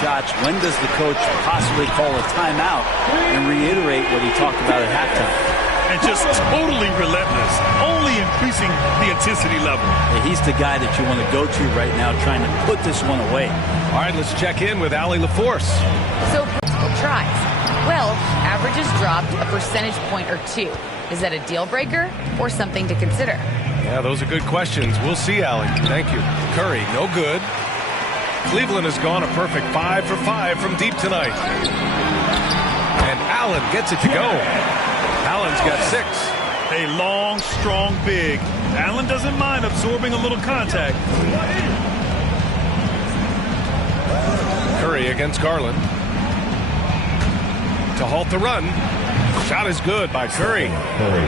shots. When does the coach possibly call a timeout and reiterate what he talked about at halftime? And just totally relentless, only increasing the intensity level. Yeah, he's the guy that you want to go to right now, trying to put this one away. All right, let's check in with Allie LaForce. So, tries. Well, averages dropped a percentage point or 2. Is that a deal breaker or something to consider? Yeah, those are good questions. We'll see, Allie. Thank you. Curry, no good. Cleveland has gone a perfect 5 for 5 from deep tonight. And Allen gets it to go. Allen's got 6. A long, strong big. Allen doesn't mind absorbing a little contact. Curry against Garland. To halt the run. Shot is good by Curry.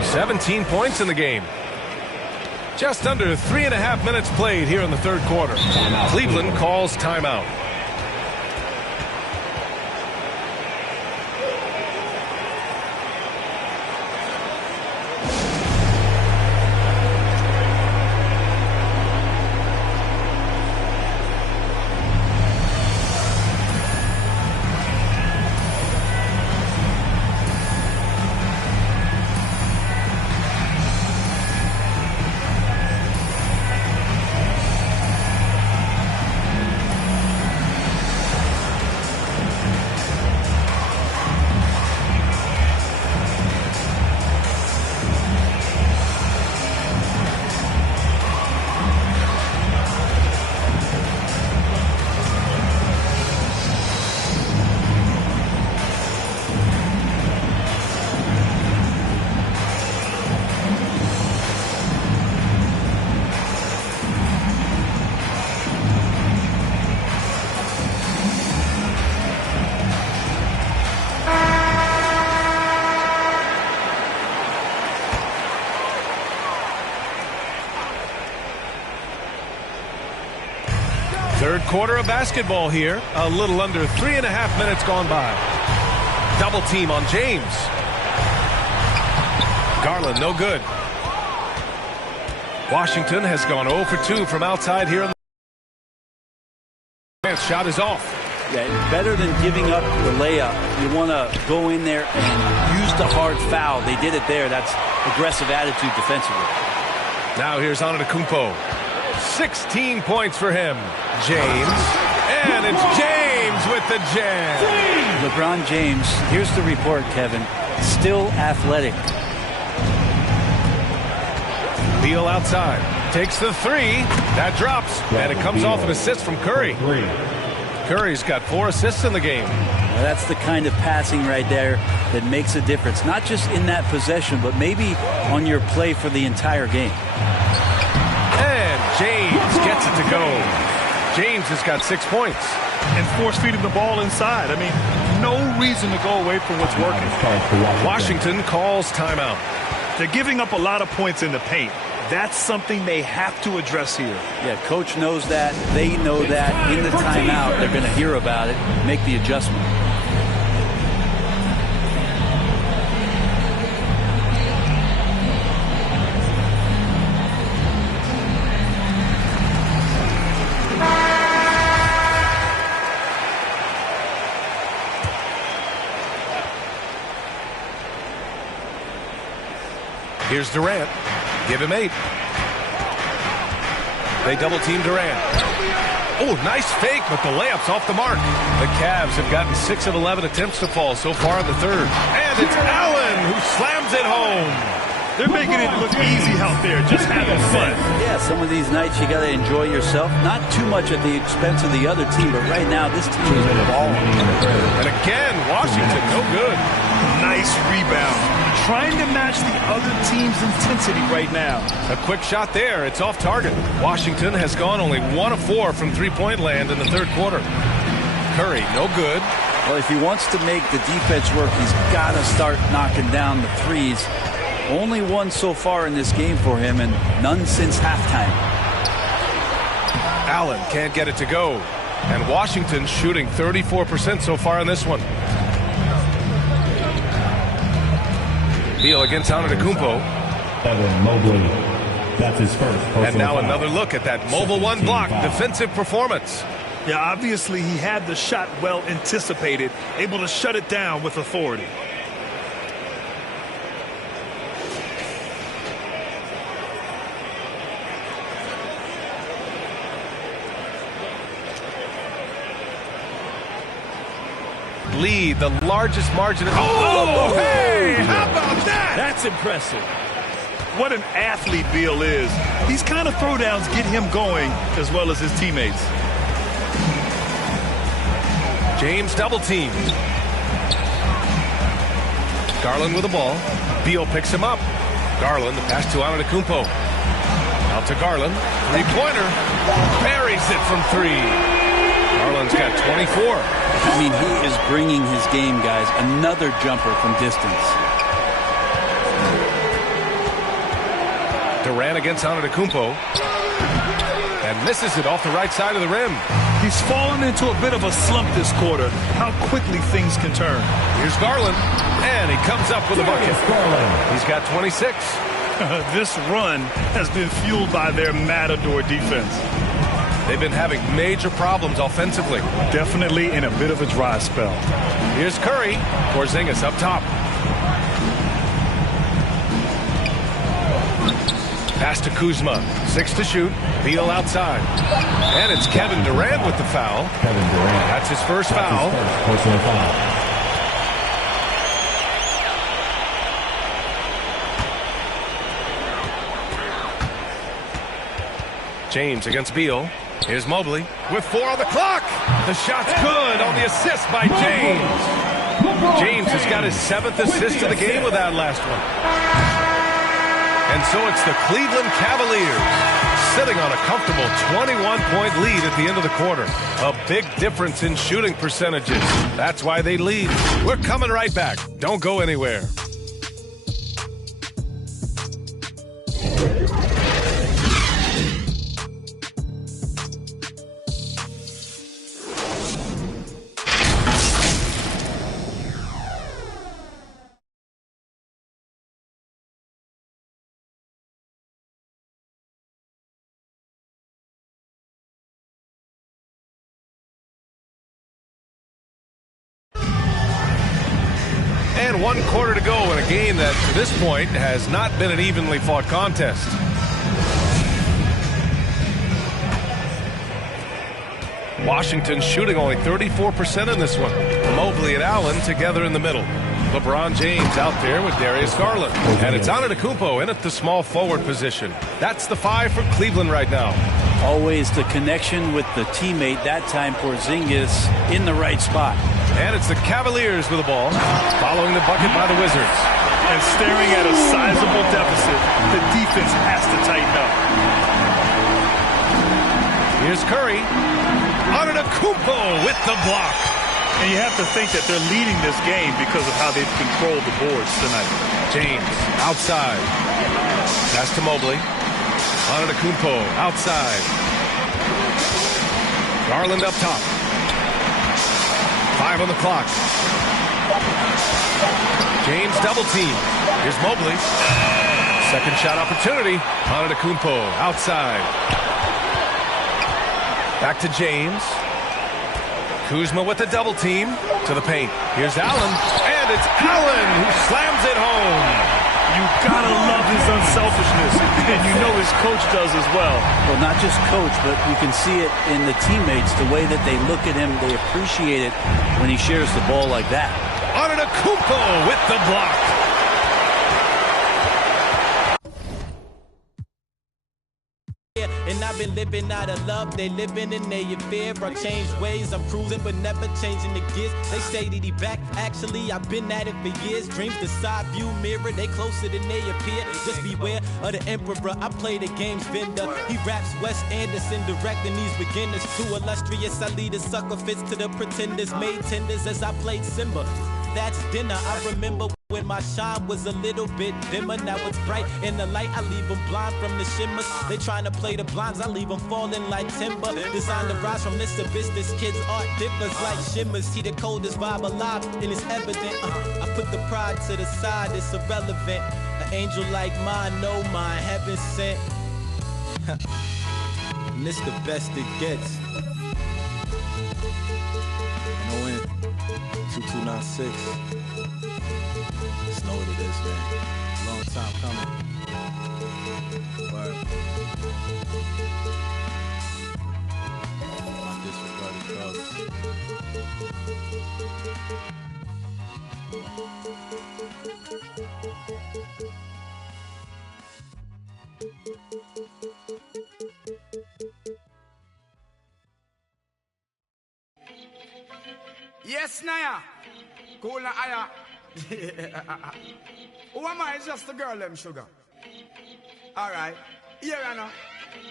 17 points in the game. Just under 3.5 minutes played here in the third quarter. Cleveland calls timeout. Third quarter of basketball here. A little under 3.5 minutes gone by. Double team on James. Garland, no good. Washington has gone 0 for 2 from outside here. Shot is off. Yeah, better than giving up the layup. You want to go in there and use the hard foul. They did it there. That's aggressive attitude defensively. Now here's Antetokounmpo. 16 points for him. James. And it's James with the jam. LeBron James, here's the report, Kevin. Still athletic. Beal outside. Takes the 3. That drops. And it comes off an assist from Curry. Curry's got 4 assists in the game. Well, that's the kind of passing right there that makes a difference. Not just in that possession, but maybe on your play for the entire game. And James gets it to go. James has got 6 points. And force feeding the ball inside. I mean, no reason to go away from what's working. Washington calls timeout. They're giving up a lot of points in the paint. That's something they have to address here. Yeah, coach knows that. They know that. In the timeout, they're going to hear about it, make the adjustment. Here's Durant. Give him 8. They double team Durant. Oh, nice fake, but the layup's off the mark. The Cavs have gotten 6 of 11 attempts to fall so far in the third. And it's Allen who slams it home. They're making it look easy out there, just having fun. Yeah, some of these nights you got to enjoy yourself. Not too much at the expense of the other team, but right now this team is balling. And again, Washington, no good. Nice rebound. Trying to match the other team's intensity right now. A quick shot there. It's off target. Washington has gone only 1 of 4 from three-point land in the third quarter. Curry, no good. Well, if he wants to make the defense work, he's got to start knocking down the threes. Only 1 so far in this game for him, and none since halftime. Allen can't get it to go. And Washington shooting 34% so far in this one. Beal against Antetokounmpo. Evan Mobley. That's his first. And now another look at that mobile 1 block defensive performance. Yeah, obviously he had the shot well anticipated, able to shut it down with authority. Lead the largest margin. Oh, hey, how about that? That's impressive. What an athlete Beal is. These kind of throwdowns get him going as well as his teammates. James double teamed. Garland with the ball. Beal picks him up. Garland, the pass to Antetokounmpo. Out to Garland. Three-pointer. Buries it from three. Garland's got 24. I mean, he is bringing his game, guys. Another jumper from distance. Durant against Antetokounmpo. And misses it off the right side of the rim. He's fallen into a bit of a slump this quarter. How quickly things can turn. Here's Garland. And he comes up with a bucket. He's got 26. This run has been fueled by their Matador defense. They've been having major problems offensively. Definitely in a bit of a dry spell. Here's Curry. Porzingis up top. Pass to Kuzma. 6 to shoot. Beal outside. And it's Kevin Durant with the foul. Kevin Durant. That's his first foul. Personal foul. James against Beal. Here's Mobley with 4 on the clock. The shot's good on the assist by James. James has got his 7th assist of the game with that last one. And so it's the Cleveland Cavaliers sitting on a comfortable 21-point lead at the end of the quarter. A big difference in shooting percentages. That's why they lead. We're coming right back. Don't go anywhere. And 1 quarter to go in a game that, to this point, has not been an evenly fought contest. Washington shooting only 34% in this one. Mobley and Allen together in the middle. LeBron James out there with Darius Garland. And it's Antetokounmpo in at the small forward position. That's the 5 for Cleveland right now. Always the connection with the teammate. That time Porzingis in the right spot. And it's the Cavaliers with the ball, following the bucket by the Wizards. And staring at a sizable deficit, the defense has to tighten up. Here's Curry. Antetokounmpo with the block. And you have to think that they're leading this game because of how they've controlled the boards tonight. James outside. Pass to Mobley. Antetokounmpo outside. Garland up top. 5 on the clock. James double team. Here's Mobley. Second shot opportunity. Antetokounmpo outside. Back to James. Kuzma with the double team to the paint. Here's Allen. And it's Allen who slams it home. You gotta love his unselfishness, and you know his coach does as well. Well, not just coach, but you can see it in the teammates, the way that they look at him. They appreciate it when he shares the ball like that. Antetokounmpo with the block. And I've been living out of love, they living in their fear. I changed ways, I'm cruising but never changing the gears. They say that he back, actually I've been at it for years. Dreams the side view mirror, they closer than they appear. Just beware of the emperor, I play the game's vendor. He raps Wes Anderson, directing these beginners. Too illustrious, I lead a sucker fits to the pretenders. Made tenders as I played Simba. That's dinner, I remember when my shine was a little bit dimmer. Now it's bright in the light, I leave them blind from the shimmers. They trying to play the blinds, I leave them falling like timber. Designed to rise from this abyss, this kid's art differs like shimmers. He the coldest vibe alive, and it's evident. I put the pride to the side, it's irrelevant. An angel like mine, no mine, heaven sent. And this the best it gets. 996. Just know what it is, man. Long time coming. Word. My disregarded drugs. Yes, Naya. Cool na aya. Who am I? It's just a girl, them sugar. Alright. Here I know.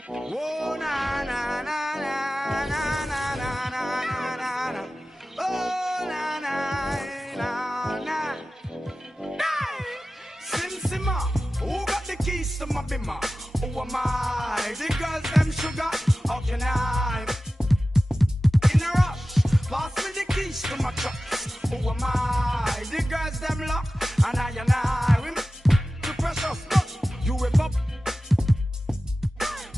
Whoa, na na na na na na na na na na. Oh, na na na na. Sim Simma. Who got the keys to my bimmer? Who am I? The girls, them sugar. How can I? In a rush. Pass me the keys to my trucks. Who am I? The girls them lock. And I we too precious. Look, you whip up.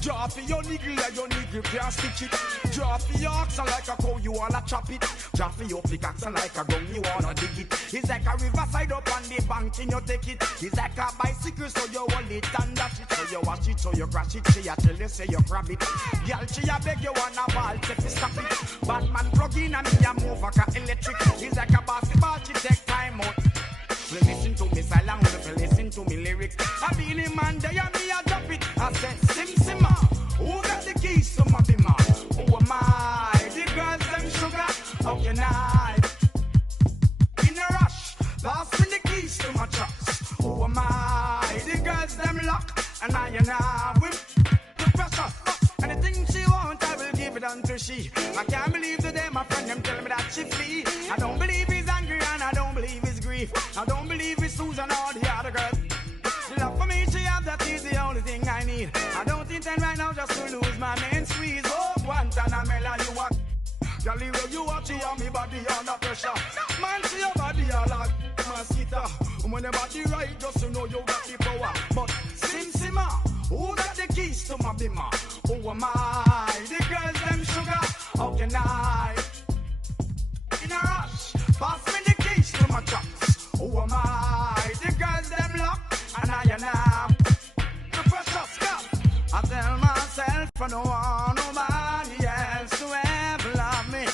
Draw for your niggle like your niggle can't stitch it. Draw for your oxen like a cow, you wanna chop it. Draw for your pickaxe like a gun, you wanna dig it. It's like a riverside up on the bank and you take it. It's like a bicycle, so you hold it and dash it. So you watch it, so you crash it. She a tell you, say you grab it. Girl, she a beg you wanna ball, take it, stop it. Batman plug in and me a move like a electric. It's like a basketball, she take time out. Listen to me silent, listen to me lyrics. I be the man there and me a drop it. I said, Sim Simma, who got the keys to my bimmer? Who am I? The girls them sugar, how can I? In a rush, pass me the keys to my trucks. Who am I? The girls them lock, and I whip the precious. Anything she want, I will give it unto she. I can't believe today my friend them tell me that she flee. I don't believe he's angry and I don't believe he's grief. I don't believe it's Susan or the other girl. The love for me she have, that is the only thing I need. I don't intend right now just to lose my main squeeze. Oh, Guantanamela, you are. Girl, you watch you on me body under pressure. Man, see your body all like mosquito. When your body right, just to know you got the power. But Sim Simma, who got the keys to my bimmer? Who am I? The girls them sugar, how can I? In a rush, pass me the keys to my trucks. Who am I? The girls them lock, and I the precious stuff. I tell myself I don't want nobody else to ever love me.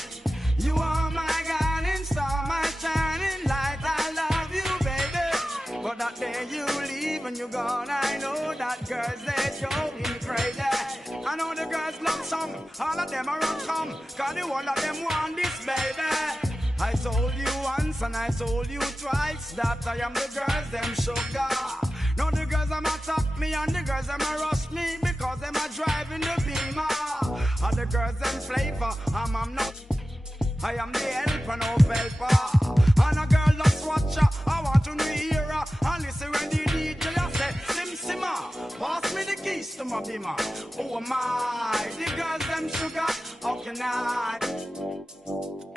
You are my guiding star, my shining light. I love you, baby. But that day you leave and you're gone, I know that girls they going crazy. I know the girls love song, all of them are run come, cause the one of them want this, baby. I told you once and I told you twice that I am the girls, them sugar. Now the girls them attack me and the girls them rush me because them are driving the beamer. And the girls them flavor, I'm not. I am the helper, no helper. And a girl loves watcher, I want to hear her. And listen when the DJ said, Sim Simma, pass me the keys to my bimmer. Who am I? The girls them sugar, how can I?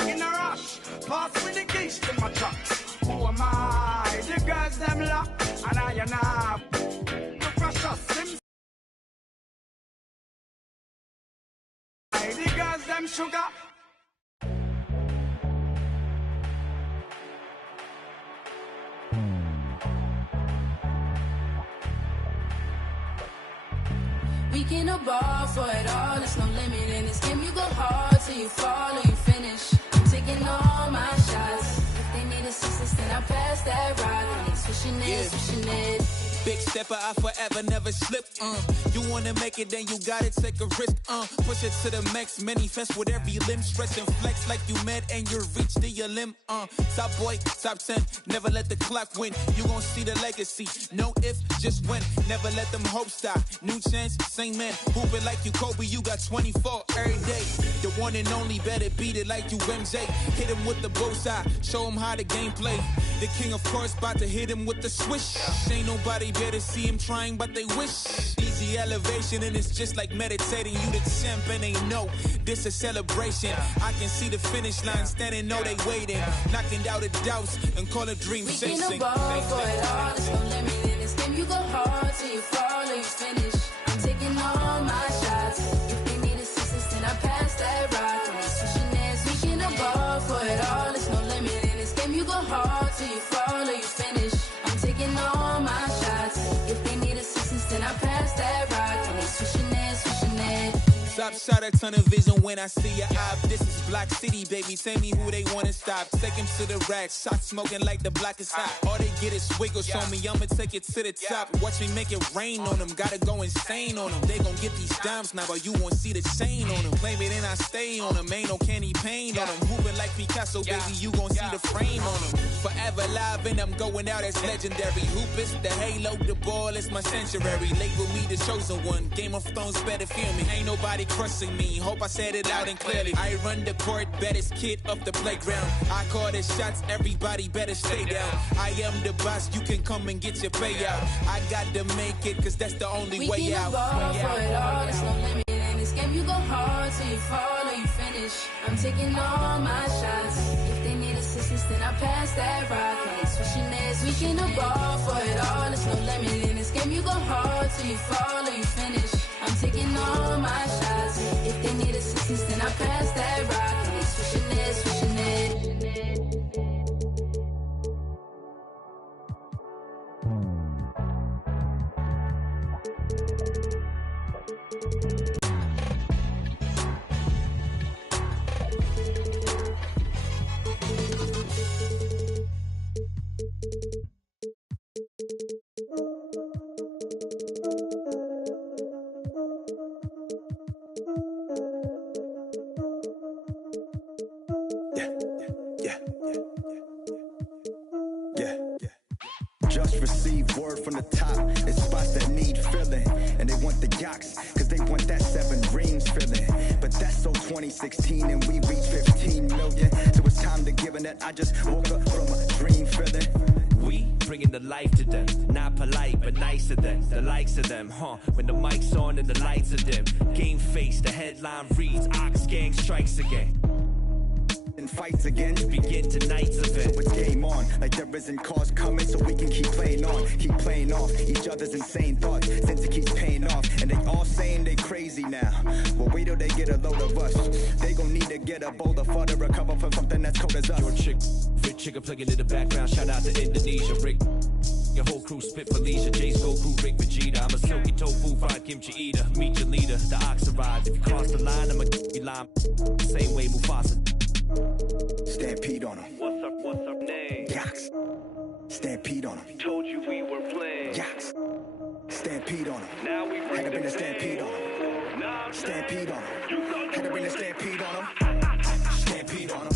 In a rush, pass me the keys to my trucks. Who am I? The girls them lock, and I the precious Sim. The girls them sugar. We can ball for it all, there's no limit in this game. You go hard till you fall or you finish. I'm taking all my shots. If they need assistance, then I pass that rock. I need swishing it, swishing it. Big stepper, I forever never slip. You wanna make it, then you gotta take a risk. Push it to the max, manifest with every limb. Stretch and flex like you mad and you reach to your limb. Top boy, top 10, never let the clock win. You gon' see the legacy, no if, just win. Never let them hopes die. New chance, same man. Hooping like you Kobe, you got 24 every day. The one and only, better beat it like you MJ. Hit him with the bullseye, show him how the game play. The king, of course, about to hit him with the swish. Ain't nobody better see him trying, but they wish. Easy elevation, and it's just like meditating. You the champ, and they know this a celebration. I can see the finish line, standing, know they waiting. Knocking out the doubts and call a dream chasing. We can ball for it all, there's no limit in this game. You go hard till you fall or you finish. I'm taking all my shots. If they need assistance, then I pass that rock. And switching hands, we can ball for it all, there's no limit in this game. You go got a ton of vision when I see your eye. This is Black City, baby. Tell me who they wanna stop. Take him to the rack, shot smoking like the blackest hot. All they get is wiggles on me, I'ma take it to the top. Watch me make it rain on them, gotta go insane on them. They gon' get these dimes now, but you won't see the chain on them. Claim it and I stay on them, ain't no candy paint on them. Moving like Picasso, baby, you gon' see the frame on them. Forever live and I'm going out as legendary. Hoopers, the halo, the ball, it's my sanctuary. Label me the chosen one, Game of Thrones better feel me. Ain't nobody crushing me, hope I said it loud and clearly. I run the court, baddest kid off the playground. I call the shots, everybody better stay down. I am the boss, you can come and get your payout. I got to make it, cause that's the only way out. We can for it all, there's no limit in this game. You go hard till you fall or you finish. I'm taking all my shots. If they need assistance, then I pass that rock. Hey, switching this, we can ball for it all, there's no limit in this game. You go hard till you fall or you finish. I'm taking all my shots. If they need assistance, then I pass that rock. Hey, switching this, switching it. Just received word from the top. It's spots that need filling, and they want the yaks, cause they want that 7 rings filling. But that's so 2016 and we reached 15 million. So it's time to give it that I just woke up from a dream feeling. We bringing the life to them, not polite but nice to them, the likes of them, when the mic's on and the lights are dim. Game face, the headline reads, Ox Gang strikes again. And fights again, begin tonight's event. So it's game on, like there isn't cause coming, so we can keep playing on, keep playing off each other's insane thoughts, since it keeps paying off. And they all saying they crazy now. Well, wait till they get a load of us. They gon' need to get a bowl of fun to recover from something that's cold as us. Your chick, rich chicken plugging in the background. Shout out to Indonesia, Rick. Your whole crew spit Felicia, Jay's Goku, Rick Vegeta. I'm a silky tofu, fried kimchi eater. Meet your leader, the ox arrives. If you cross the line, I'ma get you lime. Same way Mufasa. Stampede on him. What's up name? Yaks. Stampede on him. Told you we were playing. Yaks. Stampede on him. Now we bring had to bring the a stampede on him. Stampede on him. Had to bring a stampede on him. Stampede on him.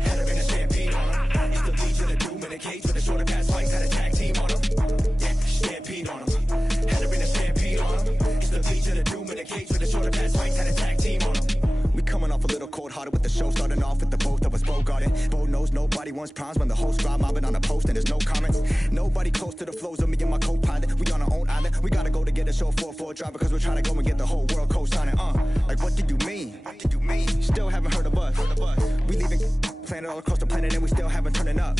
Had to bring a stampede on him. It's the Legion of Doom in a cage with a shorter pass fights. Had a tag team on him. Yeah, stampede on him. Had to bring a stampede on him. It's the Legion of Doom in a cage with a shorter pass fights. Had a tag team on him. We coming off a little cold-hearted with the show starting off with the boat that was bow-guarded. Bo knows nobody wants problems when the host crowd mobbing on a post and there's no comments. Nobody close to the flows of me and my co-pilot. We on our own island. We gotta go to get a show 4-4 driver because we're trying to go and get the whole world co-signing. Like what did you mean? What did you mean? Still haven't heard of us. We leaving planet all across the planet and we still haven't turned it up.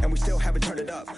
And we still haven't turned it up.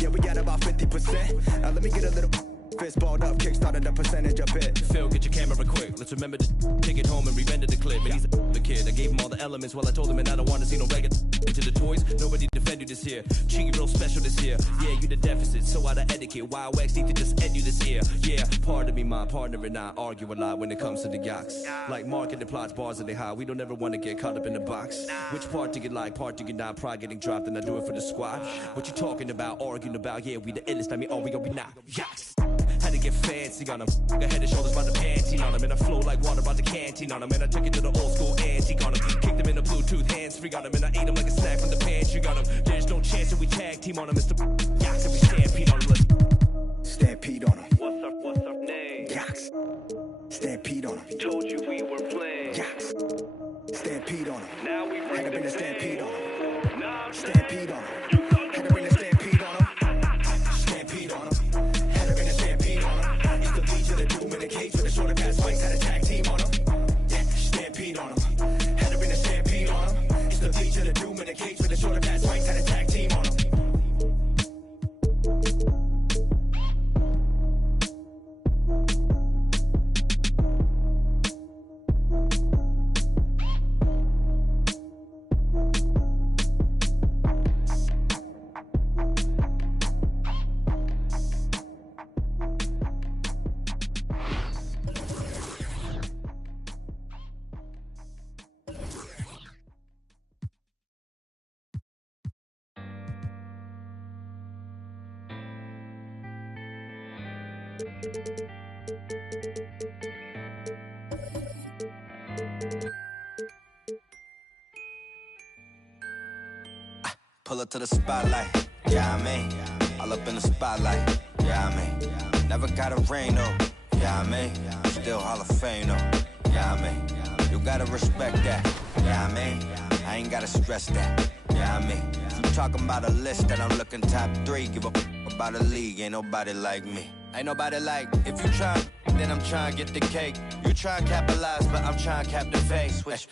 Yeah, we got about 50%. Now let me get a little fist balled up, kick-started the percentage a bit. Phil, get your camera quick. Let's remember to take it home and re-render the clip. And he's the kid. I gave him all the elements while I told him, and I don't want to see no regular into the toys. Nobody defend you this year. Treat you real special this year. Yeah, you the deficit, so out of etiquette. Wild wax need to just end you this year. Yeah, pardon me, my partner and I argue a lot when it comes to the yaks. Like marketing plots, bars that they high. We don't ever want to get caught up in the box. Which part do you like, part do you not? Pride getting dropped, and I do it for the squad. What you talking about, arguing about? Yeah, we the illest. I mean, we not. Yaks. Had to get fancy on him. Got head and shoulders by the panty on him. And I flow like water by the canteen on him. And I took it to the old school antique on him. Kicked him in the Bluetooth hands-free on him. And I ate him like a snack from the pantry on him. There's no chance that we tag team on him. It's the yaks and we stampede on him. Stampede on him. What's up name? Yaks. Stampede on him. Told you we were playing. Yaks. Stampede on him. Now we had to bring a the stampede on him. Stampede on him. Had to bring a stampede on him. Stampede on him. Cage with a shorter pass fights, had a tag team on him. Yeah, stampede on him. Had to bring a stampede on him. It's the Legion of Doom in a cage with a shorter pass fights, had a tag team on him. Pull up to the spotlight, yeah, I mean. All up in the spotlight, yeah, I mean. Never got a ring, though, yeah, I mean. Still Hall of Fame, though, yeah, I mean. You gotta respect that, yeah, I mean. I ain't gotta stress that, yeah, I mean. If you talking about a list that I'm looking top 3, give a about a league, ain't nobody like me. Ain't nobody like, if you try, then I'm trying to get the cake. You try to capitalize, but I'm trying to captivate. Switch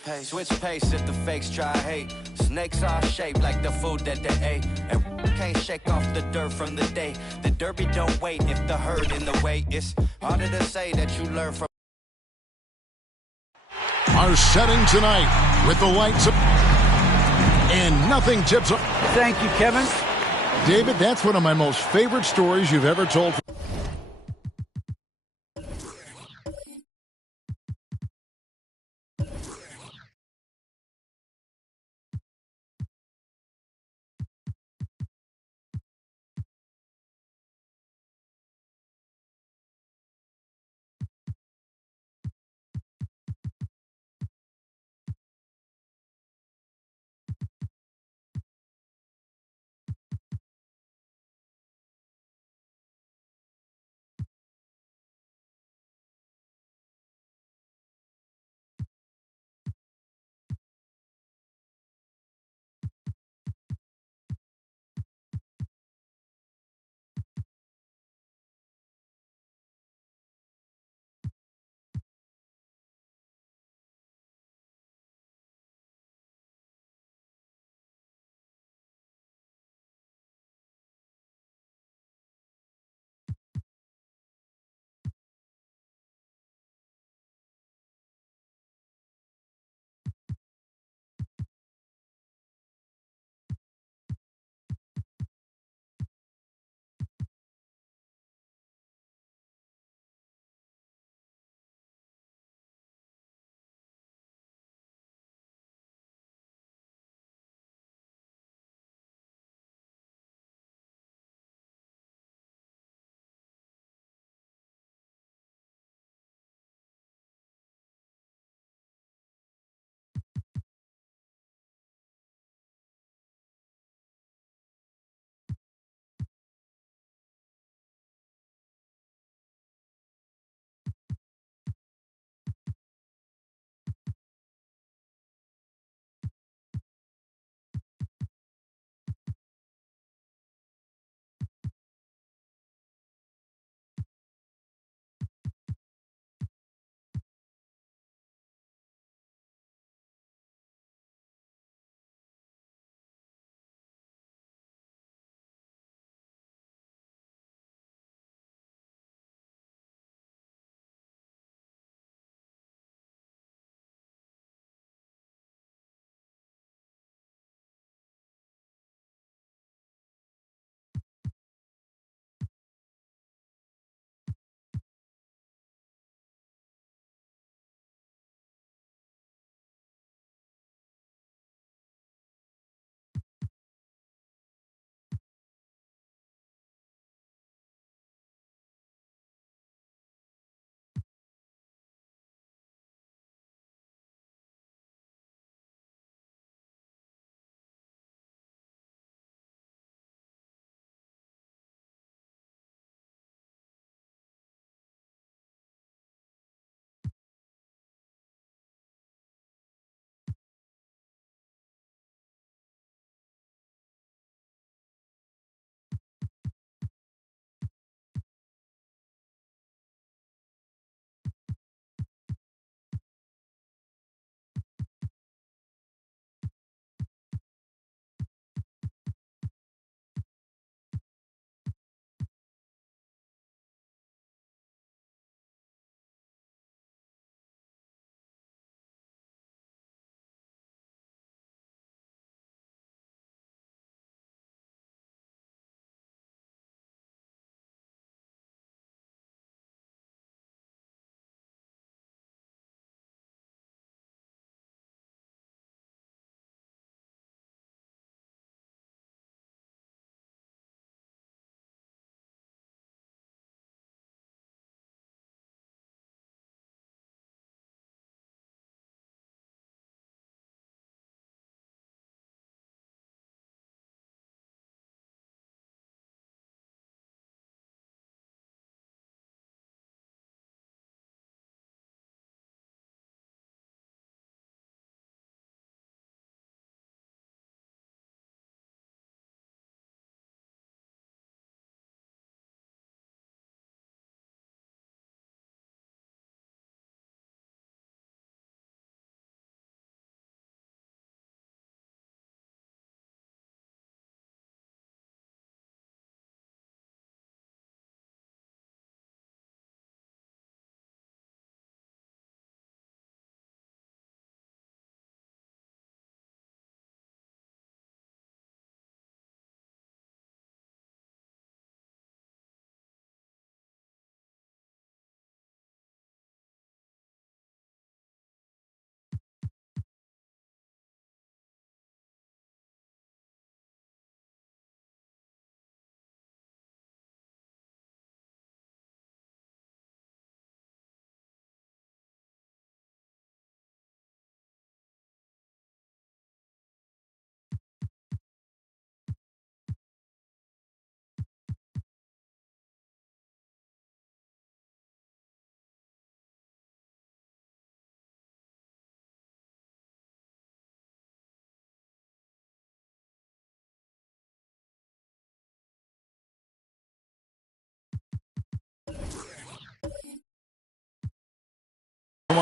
pace if the fakes try to hate. Snakes are shaped like the food that they ate. And can't shake off the dirt from the day. The derby don't wait if the herd in the way. It's harder to say that you learn from. Are setting tonight with the lights up. And nothing tips up. Thank you, Kevin. David, that's one of my most favorite stories you've ever told.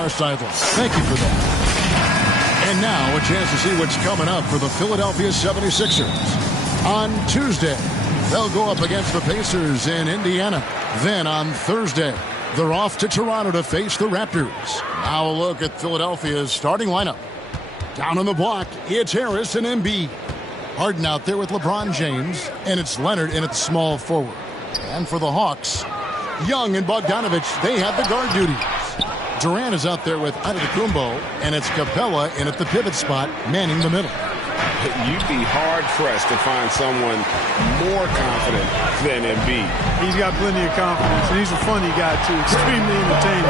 far sideline. Thank you for that. And now a chance to see what's coming up for the Philadelphia 76ers. On Tuesday, they'll go up against the Pacers in Indiana. Then on Thursday, they're off to Toronto to face the Raptors. Now a look at Philadelphia's starting lineup. Down on the block, it's Harris and Embiid. Harden out there with LeBron James, and it's Leonard in at the small forward. And for the Hawks, Young and Bogdanovich, they have the guard duties. Durant is out there with Antetokounmpo, and it's Capella in at the pivot spot, manning the middle. You'd be hard-pressed to find someone more confident than Embiid. He's got plenty of confidence, and he's a funny guy, too. Extremely entertaining.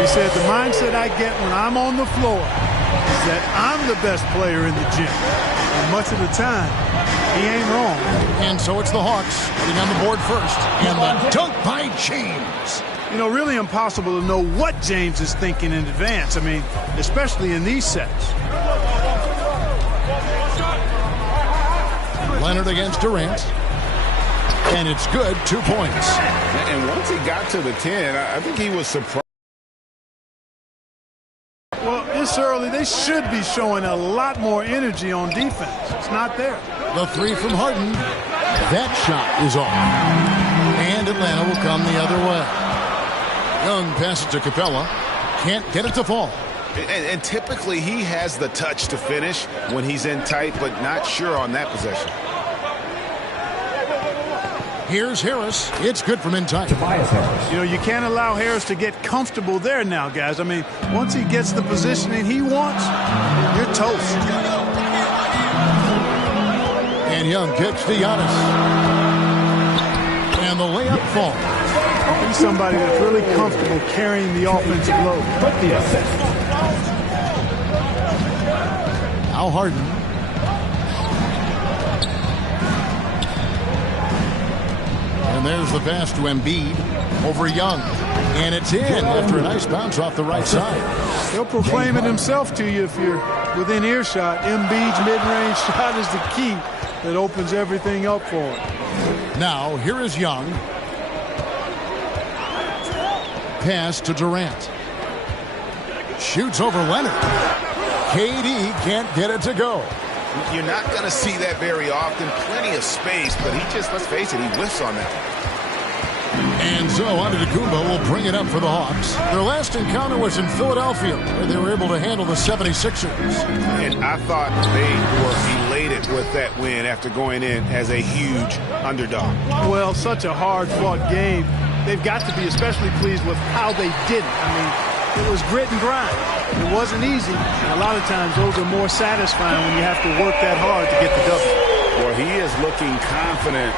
He said, the mindset I get when I'm on the floor is that I'm the best player in the gym. And much of the time, he ain't wrong. And so it's the Hawks getting on the board first. And the dunk by James. You know, really impossible to know what James is thinking in advance. I mean, especially in these sets. Leonard against Durant. And it's good, 2 points. And once he got to the 10, I think he was surprised. Well, this early, they should be showing a lot more energy on defense. It's not there. The three from Harden. That shot is off. And Atlanta will come the other way. Young passes to Capella. Can't get it to fall. And typically he has the touch to finish when he's in tight, but not sure on that possession. Here's Harris. It's good from in tight. You know, you can't allow Harris to get comfortable there now, guys. I mean, once he gets the positioning he wants, you're toast. And Young kicks to Giannis. And the layup falls. He's somebody that's really comfortable carrying the offensive load. Now Harden. And there's the pass to Embiid over Young. And it's in after a nice bounce off the right side. He'll proclaim it himself to you if you're within earshot. Embiid's mid-range shot is the key that opens everything up for him. Now, here is Young. Pass to Durant. Shoots over Leonard. KD can't get it to go. You're not going to see that very often. Plenty of space, but he just, let's face it, he whiffs on that. And so Antetokounmpo will bring it up for the Hawks. Their last encounter was in Philadelphia, where they were able to handle the 76ers. And I thought they were elated with that win after going in as a huge underdog. Well, such a hard-fought game. They've got to be especially pleased with how they did it. I mean, it was grit and grind. It wasn't easy. And a lot of times those are more satisfying when you have to work that hard to get the W. Well, he is looking confident.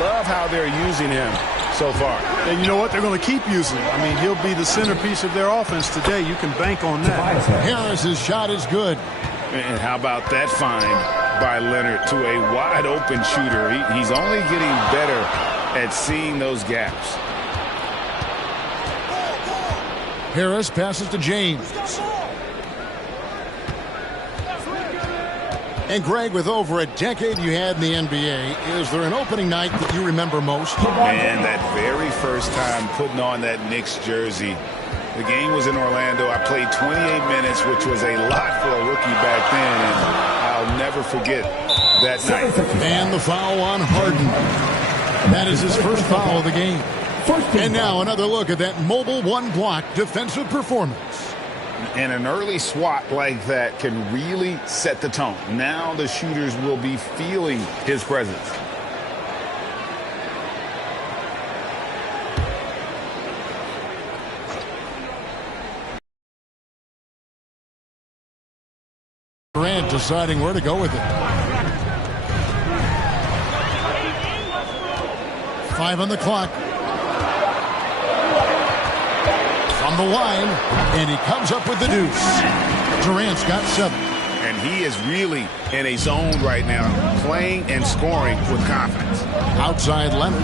Love how they're using him so far. And you know what? They're going to keep using him. I mean, he'll be the centerpiece of their offense today. You can bank on that. Harris's shot is good. And how about that find by Leonard to a wide-open shooter? He's only getting better at seeing those gaps. Harris passes to James. And Greg, with over a decade you had in the NBA, is there an opening night that you remember most? Man, that very first time putting on that Knicks jersey. The game was in Orlando. I played 28 minutes, which was a lot for a rookie back then, and I'll never forget that night. And the foul on Harden. That is his first foul of the game. And now another look at that mobile one-block defensive performance. And an early swat like that can really set the tone. Now the shooters will be feeling his presence. Durant deciding where to go with it. 5 on the clock. From the line, and he comes up with the deuce. Durant's got 7. And he is really in a zone right now, playing and scoring with confidence. Outside Leonard.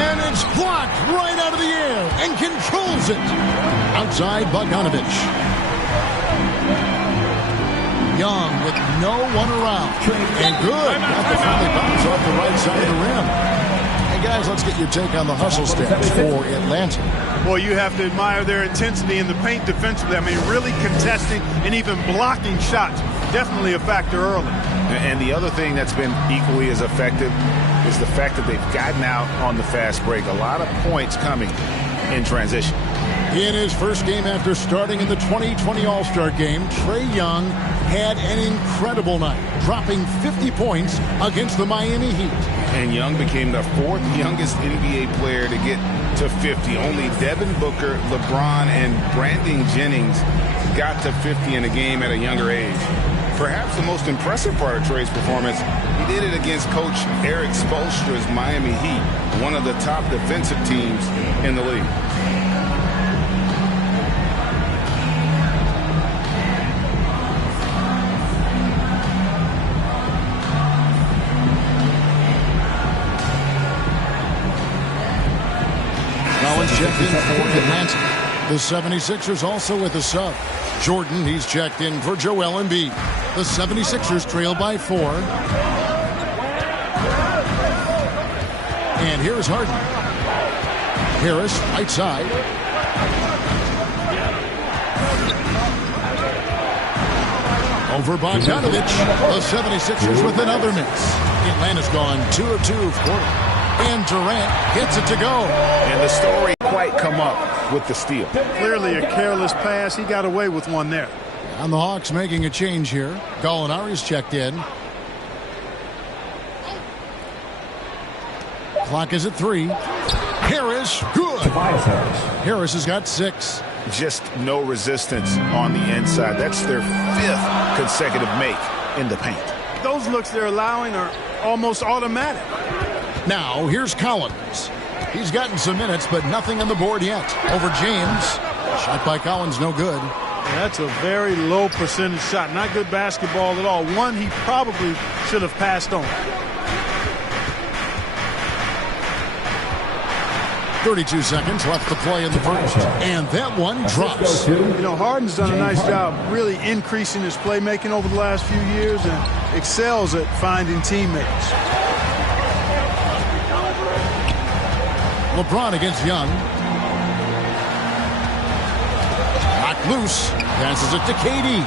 And it's blocked right out of the air and controls it. Outside Bogdanovich. Young with no one around. And good. Got the friendly bounce off the right side of the rim. guys, let's get your take on the hustle stats for Atlanta. Well, you have to admire their intensity in the paint defensively. I mean, really contesting and even blocking shots. Definitely a factor early. And the other thing that's been equally as effective is the fact that they've gotten out on the fast break. A lot of points coming in transition. In his first game after starting in the 2020 All-Star game, Trae Young had an incredible night, dropping 50 points against the Miami Heat. And Young became the fourth youngest NBA player to get to 50. Only Devin Booker, LeBron, and Brandon Jennings got to 50 in a game at a younger age. Perhaps the most impressive part of Trae's performance, he did it against Coach Eric Spoelstra's Miami Heat, one of the top defensive teams in the league. Checked in for Atlanta. The 76ers also with a sub. Jordan, he's checked in for Joel Embiid. The 76ers trail by 4. And here's Harden. Harris, right side. Over Bogdanovic. The 76ers with another miss. Atlanta's gone 2 of 2 quarter. And Durant gets it to go. And the story quite come up with the steal. Clearly a careless pass. He got away with one there. And the Hawks making a change here. Gallinari's checked in. Clock is at 3. Harris, good. Harris has got 6. Just no resistance on the inside. That's their 5th consecutive make in the paint. Those looks they're allowing are almost automatic. Now, here's Collins. He's gotten some minutes, but nothing on the board yet. Over James. Shot by Collins, no good. That's a very low percentage shot. Not good basketball at all. One he probably should have passed on. 32 seconds left to play in the first. And that one drops. You know, Harden's done a nice job really increasing his playmaking over the last few years and excels at finding teammates. LeBron against Young. Knocked loose. Passes it to KD.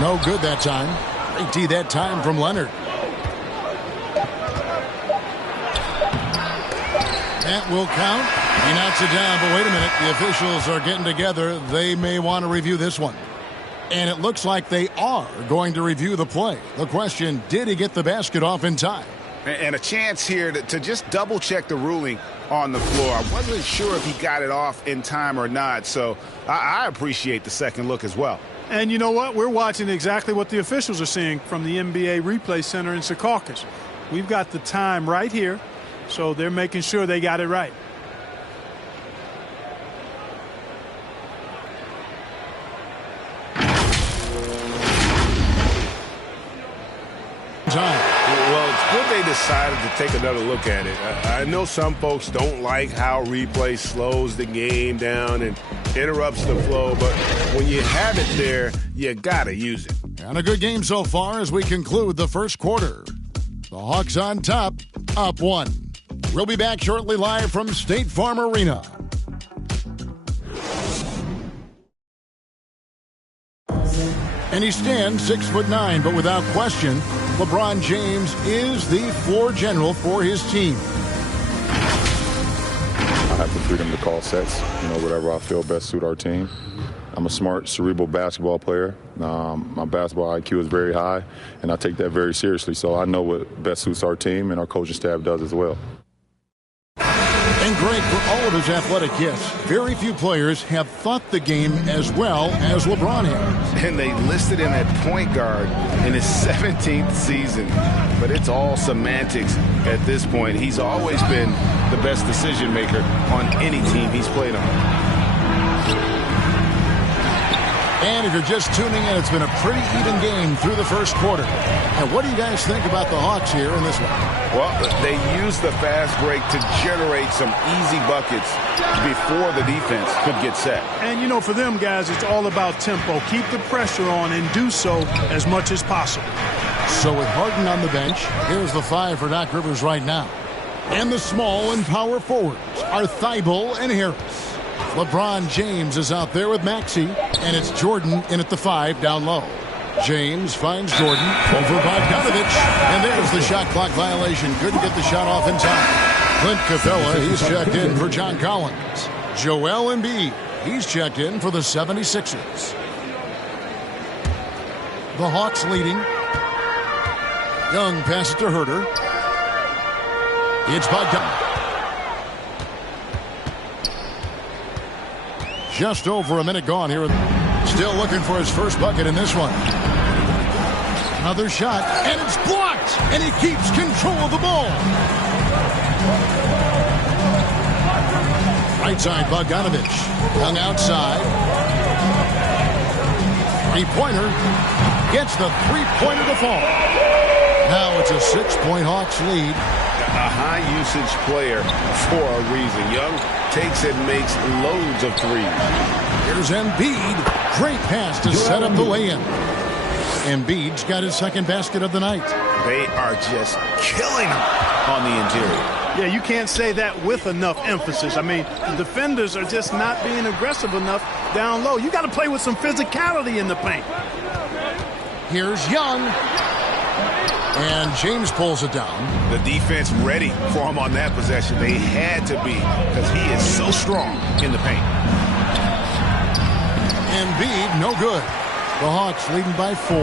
No good that time. Great D that time from Leonard. That will count. He knocks it down, but wait a minute. The officials are getting together. They may want to review this one. And it looks like they are going to review the play. The question, did he get the basket off in time? And a chance here to just double-check the ruling on the floor. I wasn't sure if he got it off in time or not, so I appreciate the second look as well. And you know what? We're watching exactly what the officials are seeing from the NBA Replay Center in Secaucus. We've got the time right here, so they're making sure they got it right. Well, it's good they decided to take another look at it. I know some folks don't like how replay slows the game down and interrupts the flow, but when you have it there, you got to use it. And a good game so far as we conclude the first quarter. The Hawks on top, up 1. We'll be back shortly live from State Farm Arena. And he stands 6'9", but without question, LeBron James is the floor general for his team. I have the freedom to call sets, whatever I feel best suit our team. I'm a smart, cerebral basketball player. My basketball IQ is very high, and I take that very seriously. So I know what best suits our team, and our coaching staff does as well. And Greg, for all of his athletic gifts, very few players have thought the game as well as LeBron has. And they listed him at point guard in his 17th season. But it's all semantics at this point. He's always been the best decision maker on any team he's played on. And if you're just tuning in, it's been a pretty even game through the first quarter. And what do you guys think about the Hawks here in this one? Well, they used the fast break to generate some easy buckets before the defense could get set. And, for them, guys, it's all about tempo. Keep the pressure on and do so as much as possible. So with Harden on the bench, here's the 5 for Doc Rivers right now. And the small and power forwards are Thibault and Harris. LeBron James is out there with Maxey, and it's Jordan in at the 5 down low. James finds Jordan over Bogdanovich, and there's the shot clock violation. Couldn't get the shot off in time. Clint Capella, he's checked in for John Collins. Joel Embiid, he's checked in for the 76ers. The Hawks leading. Young passes to Herter. It's Bogdanovich. Just over a minute gone here. Still looking for his first bucket in this one. Another shot, and it's blocked, and he keeps control of the ball. Right side, Bogdanovich. Hung outside. Three-pointer. Gets the three-pointer to fall. Now it's a 6-point Hawks lead. A high-usage player for a reason. Young takes and makes loads of threes. Here's Embiid. Great pass to set up the lay-in. Embiid's got his second basket of the night. They are just killing him on the interior. Yeah, you can't say that with enough emphasis. I mean, the defenders are just not being aggressive enough down low. You got to play with some physicality in the paint. Here's Young. And James pulls it down. The defense ready for him on that possession. They had to be, because he is so strong in the paint. Embiid, no good. The Hawks leading by 4.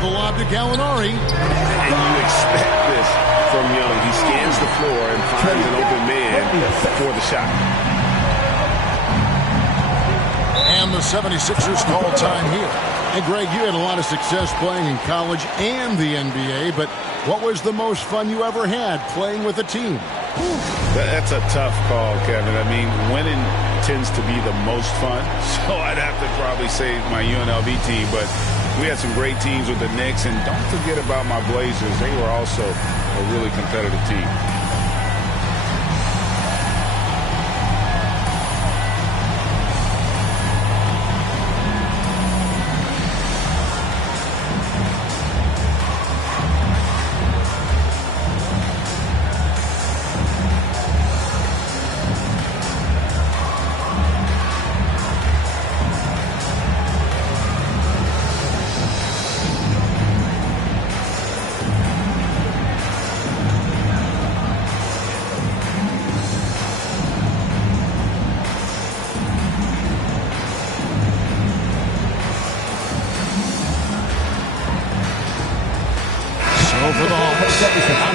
The lob to Gallinari. And you expect this from Young. He scans the floor and finds an open man for the shot. And the 76ers call time here. And Greg, you had a lot of success playing in college and the NBA, but what was the most fun you ever had playing with a team? That's a tough call, Kevin. I mean, winning tends to be the most fun, so I'd have to probably say my UNLV team, but we had some great teams with the Knicks, and don't forget about my Blazers. They were also a really competitive team.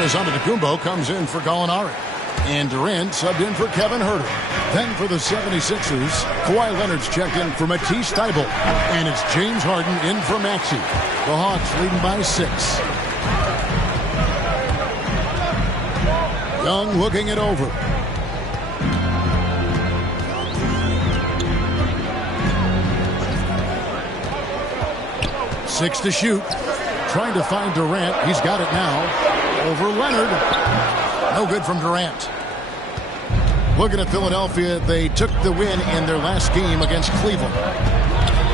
Antetokounmpo comes in for Gallinari. And Durant subbed in for Kevin Herter. Then for the 76ers, Kawhi Leonard's checked in for Matisse Thybulle. And it's James Harden in for Maxey. The Hawks leading by 6. Young looking it over. Six to shoot. Trying to find Durant. He's got it now. Over Leonard. No good from Durant. Looking at Philadelphia, they took the win in their last game against Cleveland.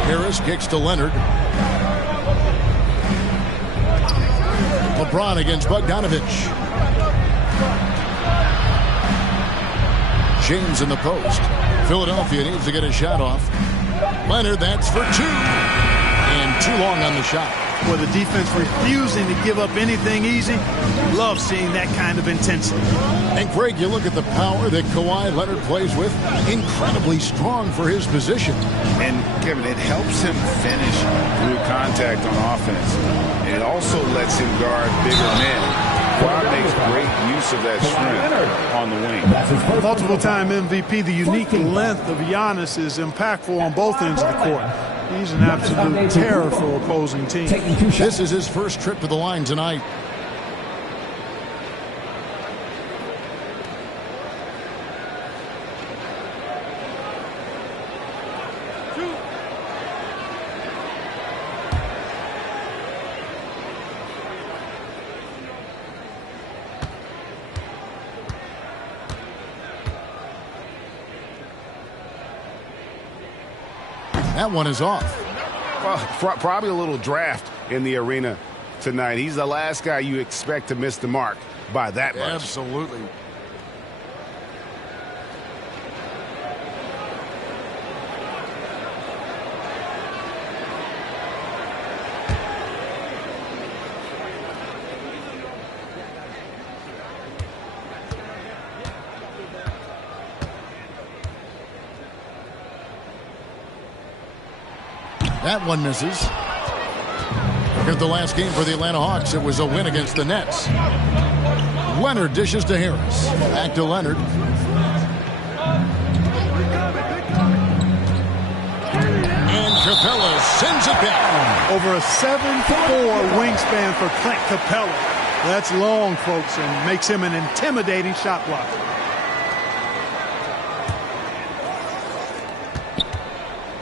Harris kicks to Leonard. LeBron against Bogdanovich. James in the post. Philadelphia needs to get a shot off. Leonard, that's for 2. And too long on the shot. With the defense refusing to give up anything easy. Love seeing that kind of intensity. And Greg, you look at the power that Kawhi Leonard plays with. Incredibly strong for his position. And Kevin, it helps him finish through contact on offense. And it also lets him guard bigger men. Kawhi makes great use of that strength on the wing. Multiple-time MVP, the unique length of Giannis is impactful on both ends of the court. He's an absolute terror for opposing teams. This is his first trip to the line tonight. That one is off. Probably a little draft in the arena tonight. He's the last guy you expect to miss the mark by that much. Absolutely. That one misses. Look at the last game for the Atlanta Hawks. It was a win against the Nets. Leonard dishes to Harris. Back to Leonard. And Capella sends it back. Over a 7'4" wingspan for Clint Capella. That's long, folks, and makes him an intimidating shot blocker.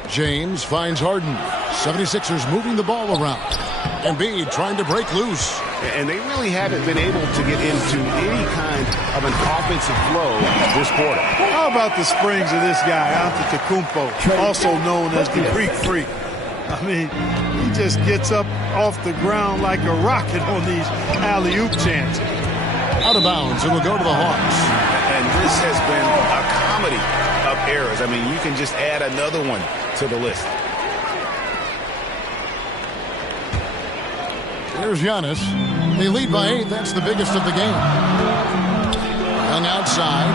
James finds Harden. 76ers moving the ball around. Embiid trying to break loose. And they really haven't been able to get into any kind of an offensive flow this quarter. How about the springs of this guy, Antetokounmpo, also known as the Greek Freak? I mean, he just gets up off the ground like a rocket on these alley-oop chances. Out of bounds, it will go to the Hawks. And this has been a comedy of errors. I mean, you can just add another one to the list. Here's Giannis. They lead by 8. That's the biggest of the game. Young outside.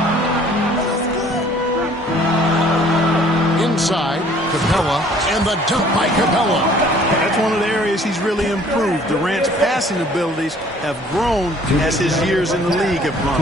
Inside, Capella. And the dunk by Capella. That's one of the areas he's really improved. Durant's passing abilities have grown as his years in the league have grown.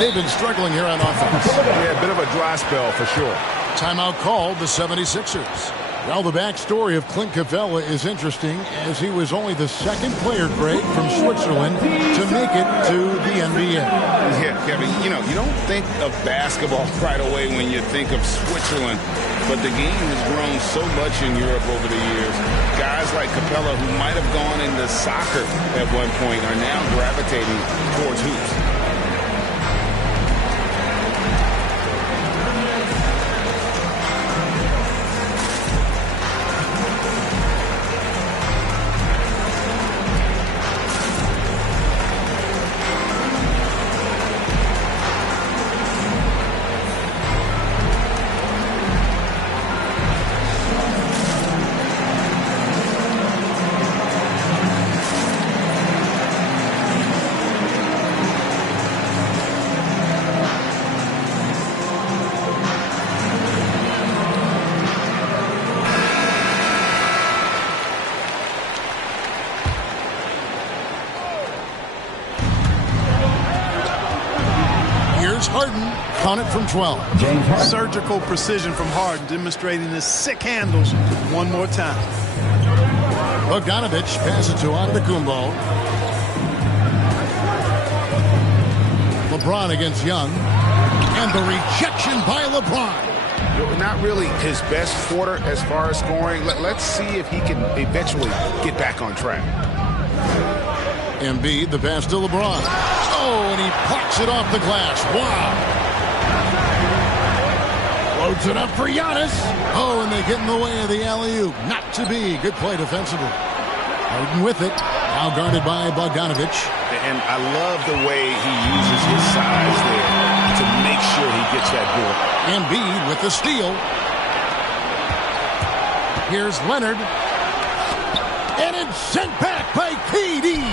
They've been struggling here on offense. Yeah, a bit of a dry spell for sure. Timeout called the 76ers. Well, the backstory of Clint Capella is interesting, as he was only the second player, Greg, from Switzerland to make it to the NBA. Yeah, Kevin, you know, you don't think of basketball right away when you think of Switzerland, but the game has grown so much in Europe over the years. Guys like Capella, who might have gone into soccer at one point, are now gravitating towards hoops. On it from 12. Surgical precision from Harden, demonstrating his sick handles one more time. Bogdanovich passes to Antetokounmpo. LeBron against Young. And the rejection by LeBron. Not really his best quarter as far as scoring. Let's see if he can eventually get back on track. Embiid, the pass to LeBron. Oh, and he plucks it off the glass. Wow. Loads it up for Giannis. Oh, and they get in the way of the alley-oop. Not to be. Good play defensively. Harden with it. Now guarded by Bogdanovich. And I love the way he uses his size there to make sure he gets that ball. Embiid with the steal. Here's Leonard. And it's sent back by KD.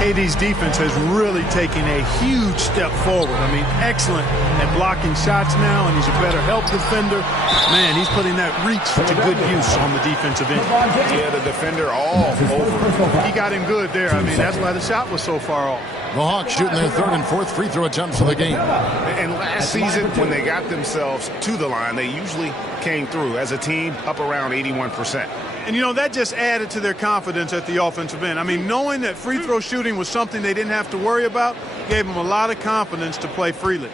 KD's defense has really taken a huge step forward. I mean, excellent at blocking shots now, and he's a better help defender. Man, he's putting that reach to good use on the defensive end. Yeah, the defender all over. He got him good there. I mean, that's why the shot was so far off. The Hawks shooting their third and fourth free throw attempts of the game. And last season, when they got themselves to the line, they usually came through as a team up around 81%. And, you know, that just added to their confidence at the offensive end. I mean, knowing that free throw shooting was something they didn't have to worry about gave them a lot of confidence to play freely.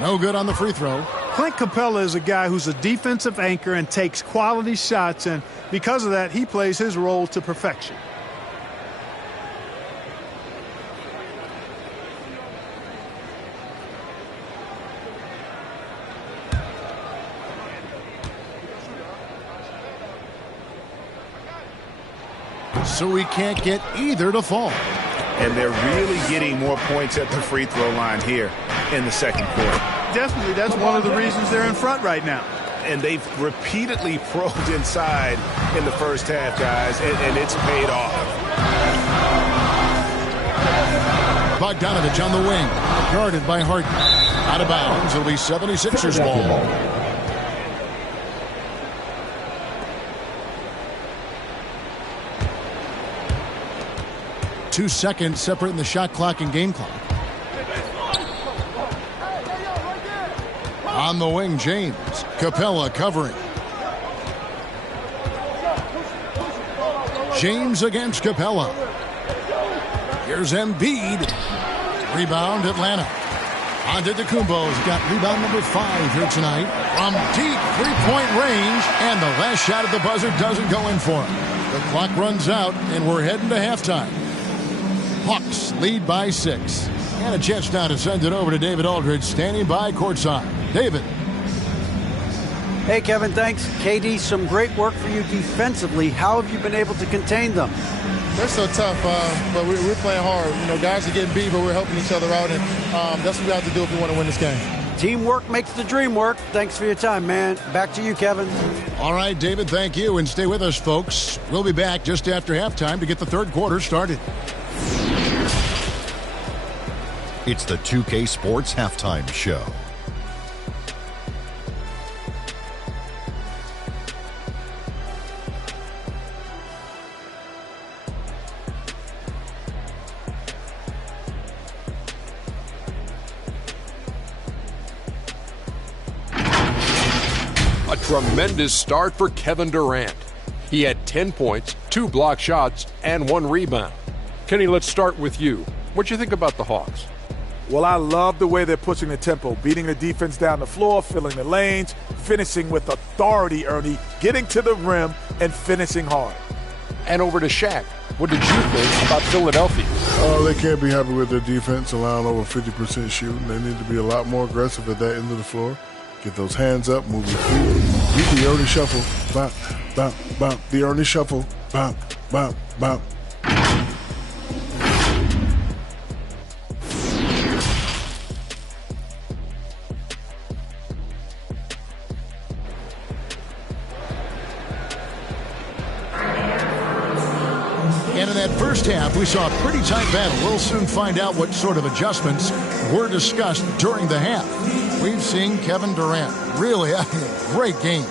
No good on the free throw. Clint Capella is a guy who's a defensive anchor and takes quality shots, and because of that, he plays his role to perfection. so we can't get either to fall. And they're really getting more points at the free throw line here in the second quarter. Definitely, that's one of the reasons they're in front right now. And they've repeatedly probed inside in the first half, guys, and it's paid off. Bogdanovich on the wing, guarded by Harden. Out of bounds, it'll be 76ers ball. Two seconds separating the shot clock and game clock. On the wing, James. Capella covering. James against Capella. Here's Embiid. Rebound, Atlanta. Antetokounmpo's got rebound number 5 here tonight. From deep three-point range, and the last shot at the buzzer doesn't go in for him. The clock runs out, and we're heading to halftime. Hawks lead by 6. And a chance now to send it over to David Aldridge, standing by courtside. David. Hey, Kevin, thanks. KD, some great work for you defensively. How have you been able to contain them? They're so tough, but we're playing hard. You know, guys are getting beat, but we're helping each other out, and that's what we have to do if we want to win this game. Teamwork makes the dream work. Thanks for your time, man. Back to you, Kevin. All right, David, thank you, and stay with us, folks. We'll be back just after halftime to get the third quarter started. It's the 2K Sports Halftime Show. A tremendous start for Kevin Durant. He had 10 points, 2 block shots, and 1 rebound. Kenny, let's start with you. What do you think about the Hawks? Well, I love the way they're pushing the tempo, beating the defense down the floor, filling the lanes, finishing with authority, Ernie, getting to the rim and finishing hard. And over to Shaq. What did you think about Philadelphia? Oh, they can't be happy with their defense, allowing over 50% shooting. They need to be a lot more aggressive at that end of the floor. Get those hands up, move your feet. Beat the Ernie Shuffle. Bop, bop, bop. The Ernie Shuffle. Bop, bop, bop. And in that first half, we saw a pretty tight battle. We'll soon find out what sort of adjustments were discussed during the half. We've seen Kevin Durant really having a great game.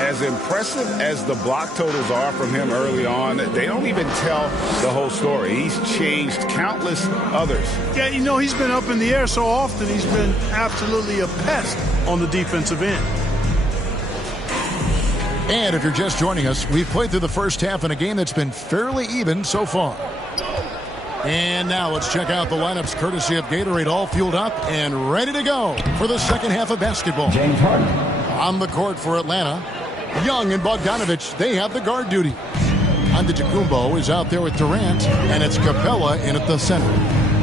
As impressive as the block totals are from him early on, they don't even tell the whole story. He's changed countless others. Yeah, you know, he's been up in the air so often, he's been absolutely a pest on the defensive end. And if you're just joining us, we've played through the first half in a game that's been fairly even so far. And now let's check out the lineups courtesy of Gatorade, all fueled up and ready to go for the second half of basketball. James Harden. On the court for Atlanta, Young and Bogdanovich, they have the guard duty. Antetokounmpo is out there with Durant, and it's Capella in at the center.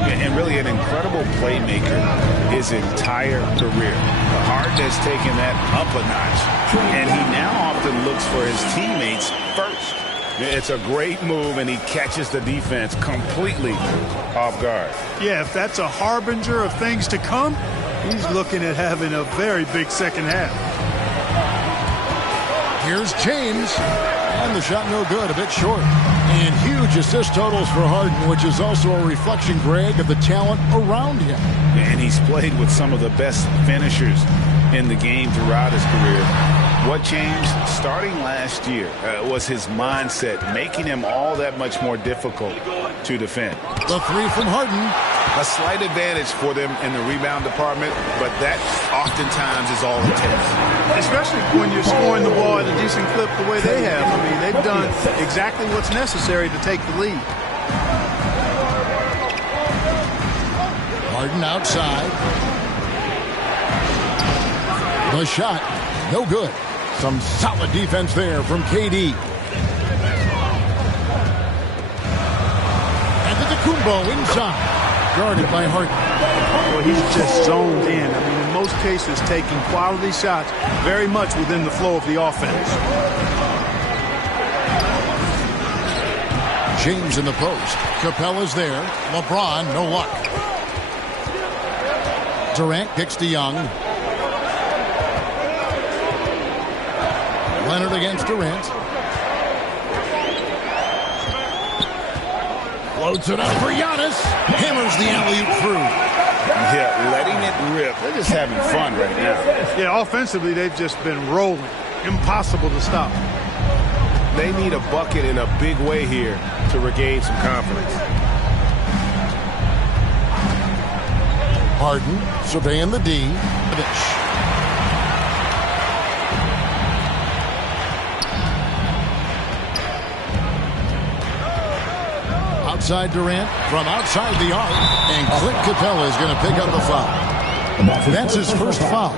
And really an incredible playmaker his entire career. Harden has taken that up a notch, and he now often looks for his teammates first. It's a great move, and he catches the defense completely off guard. Yeah, if that's a harbinger of things to come, he's looking at having a very big second half. Here's James, and the shot no good, a bit short. And huge assist totals for Harden, which is also a reflection, Greg, of the talent around him. And he's played with some of the best finishers in the game throughout his career. What changed starting last year was his mindset, making him all that much more difficult to defend. The three from Harden. A slight advantage for them in the rebound department, but that oftentimes is all it takes. Especially when you're scoring the ball at a decent clip the way they have. I mean, they've done exactly what's necessary to take the lead. Harden outside. The shot, no good. Some solid defense there from KD. Antetokounmpo inside. Guarded by Harden. Well, he's just zoned in. I mean, in most cases, taking quality shots very much within the flow of the offense. James in the post. Capella's there. LeBron, no luck. Durant kicks to Young. Leonard against Durant. Floats it up for Giannis. Hammers the alley-oop through. Yeah, letting it rip. They're just having fun right now. Yeah, offensively, they've just been rolling. Impossible to stop. They need a bucket in a big way here to regain some confidence. Harden surveying the D. Outside Durant from outside the arc, and Clint Capella is going to pick up a foul. That's his first foul.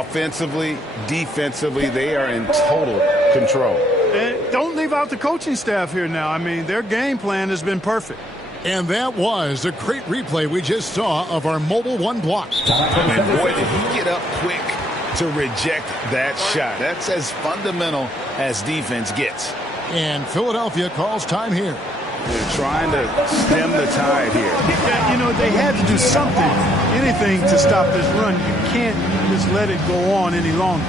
Offensively, defensively, they are in total control. And don't leave out the coaching staff here now. I mean, their game plan has been perfect. And that was a great replay we just saw of our mobile one block. And boy, did he get up quick to reject that shot. That's as fundamental as defense gets. And Philadelphia calls time here. They're trying to stem the tide here. Yeah, you know, they had to do something, anything to stop this run. You can't just let it go on any longer.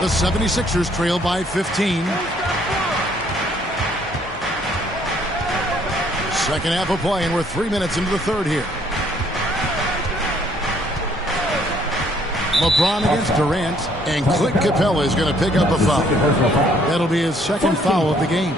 The 76ers trail by 15. Second half of play, and we're 3 minutes into the third here. LeBron against Durant, and Clint Capella is going to pick up a foul. That'll be his second foul of the game.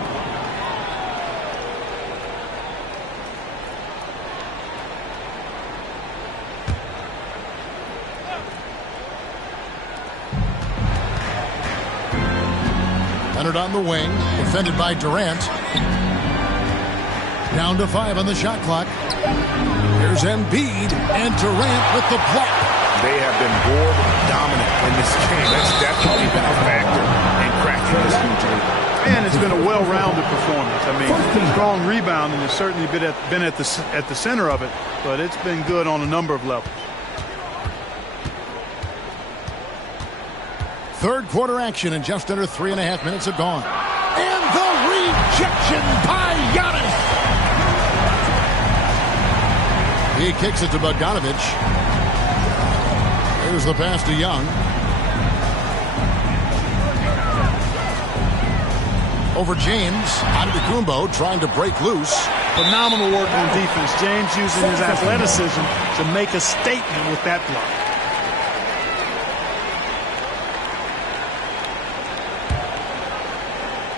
Leonard on the wing, defended by Durant. Down to 5 on the shot clock. Here's Embiid, and Durant with the block. They have been board dominant in this game. That's definitely been a factor in cracking this huge lead. And it's been a well-rounded performance. I mean, strong rebounding has certainly been at the center of it, but it's been good on a number of levels. Third quarter action, and just under 3.5 minutes have gone. And the rejection by Giannis. He kicks it to Bogdanovich. Here's the pass to Young. Over James. Antetokounmpo trying to break loose. Phenomenal work on defense. James using his athleticism to make a statement with that block.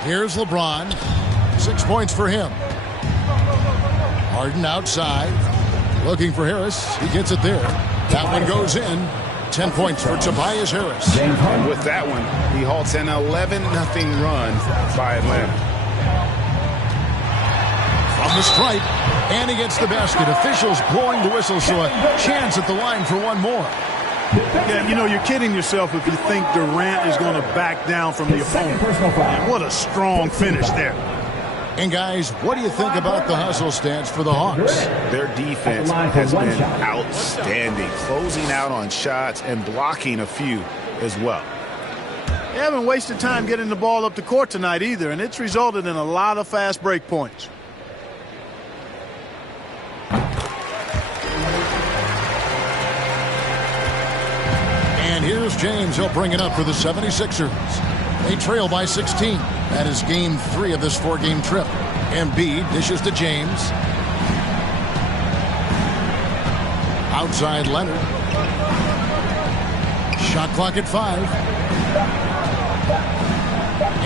Here's LeBron. 6 points for him. Harden outside. Looking for Harris. He gets it there. That one goes in. 10 points for Tobias Harris. And with that one, he halts an 11-0 run by Atlanta. From the stripe, and he gets the basket. Officials blowing the whistle, so a chance at the line for one more. Yeah, you know, you're kidding yourself if you think Durant is going to back down from the opponent. And what a strong finish there. And guys, what do you think about the hustle stats for the Hawks? Their defense has been outstanding, closing out on shots and blocking a few as well. They haven't wasted time getting the ball up the court tonight either, and it's resulted in a lot of fast break points. And here's James. He'll bring it up for the 76ers. They trail by 16. That is game 3 of this 4-game trip. Embiid dishes to James. Outside Leonard. Shot clock at 5.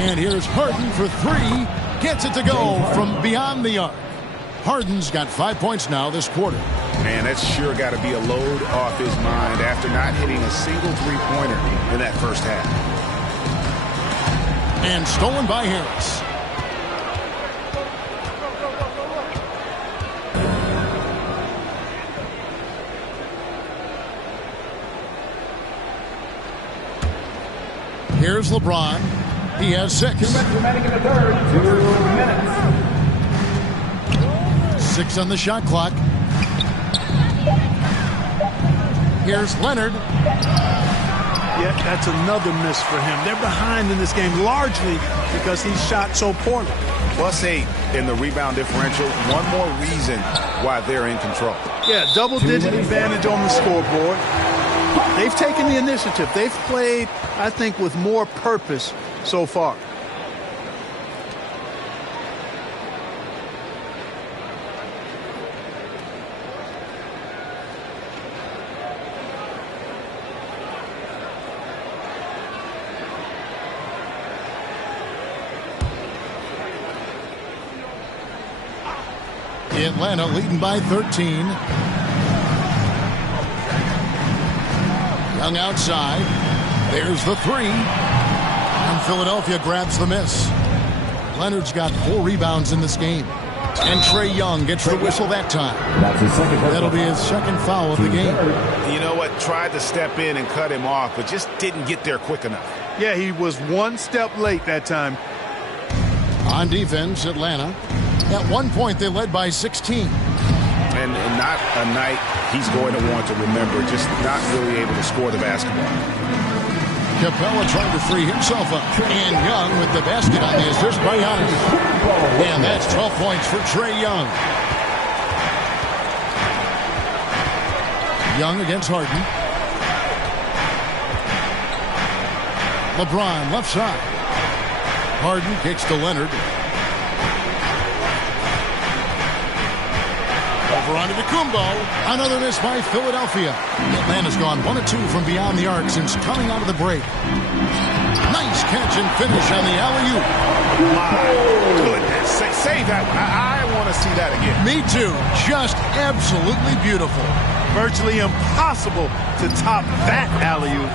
And here's Harden for three. Gets it to go from beyond the arc. Harden's got 5 points now this quarter. Man, that's sure got to be a load off his mind after not hitting a single three-pointer in that first half. And stolen by Harris. Here's LeBron. He has 6. 2 minutes remaining in the third. 2 minutes. 6 on the shot clock. Here's Leonard. Yeah, that's another miss for him. They're behind in this game largely because he shot so poorly. +8 in the rebound differential. One more reason why they're in control. Yeah, double-digit advantage on the scoreboard. They've taken the initiative. They've played, I think, with more purpose so far. Atlanta leading by 13. Young outside. There's the three. And Philadelphia grabs the miss. Leonard's got 4 rebounds in this game. And Trae Young gets the whistle that time. That'll be his second foul of the game. You know what? Tried to step in and cut him off, but just didn't get there quick enough. Yeah, he was one step late that time. On defense, Atlanta. At one point, they led by 16. And not a night he's going to want to remember, just not really able to score the basketball. Capella trying to free himself up. And Young with the basket on the assist by Giannis. And that's 12 points for Trae Young. Young against Harden. LeBron left side. Harden kicks to Leonard. Over onto Kumbo. Another miss by Philadelphia. Atlanta's gone 1 of 2 from beyond the arc since coming out of the break. Nice catch and finish on the alley-oop. My goodness. Say that. I want to see that again. Me too. Just absolutely beautiful. Virtually impossible to top that alley-oop.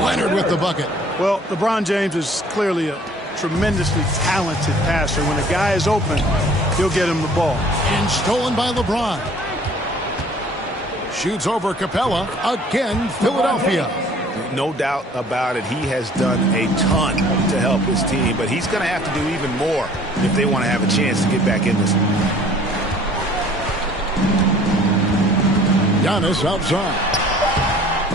Leonard with the bucket. Well, LeBron James is clearly a tremendously talented passer. When a guy is open, he'll get him the ball. And stolen by LeBron. Shoots over Capella. Again, Philadelphia. No doubt about it. He has done a ton to help his team, but he's going to have to do even more if they want to have a chance to get back in this one. Giannis outside.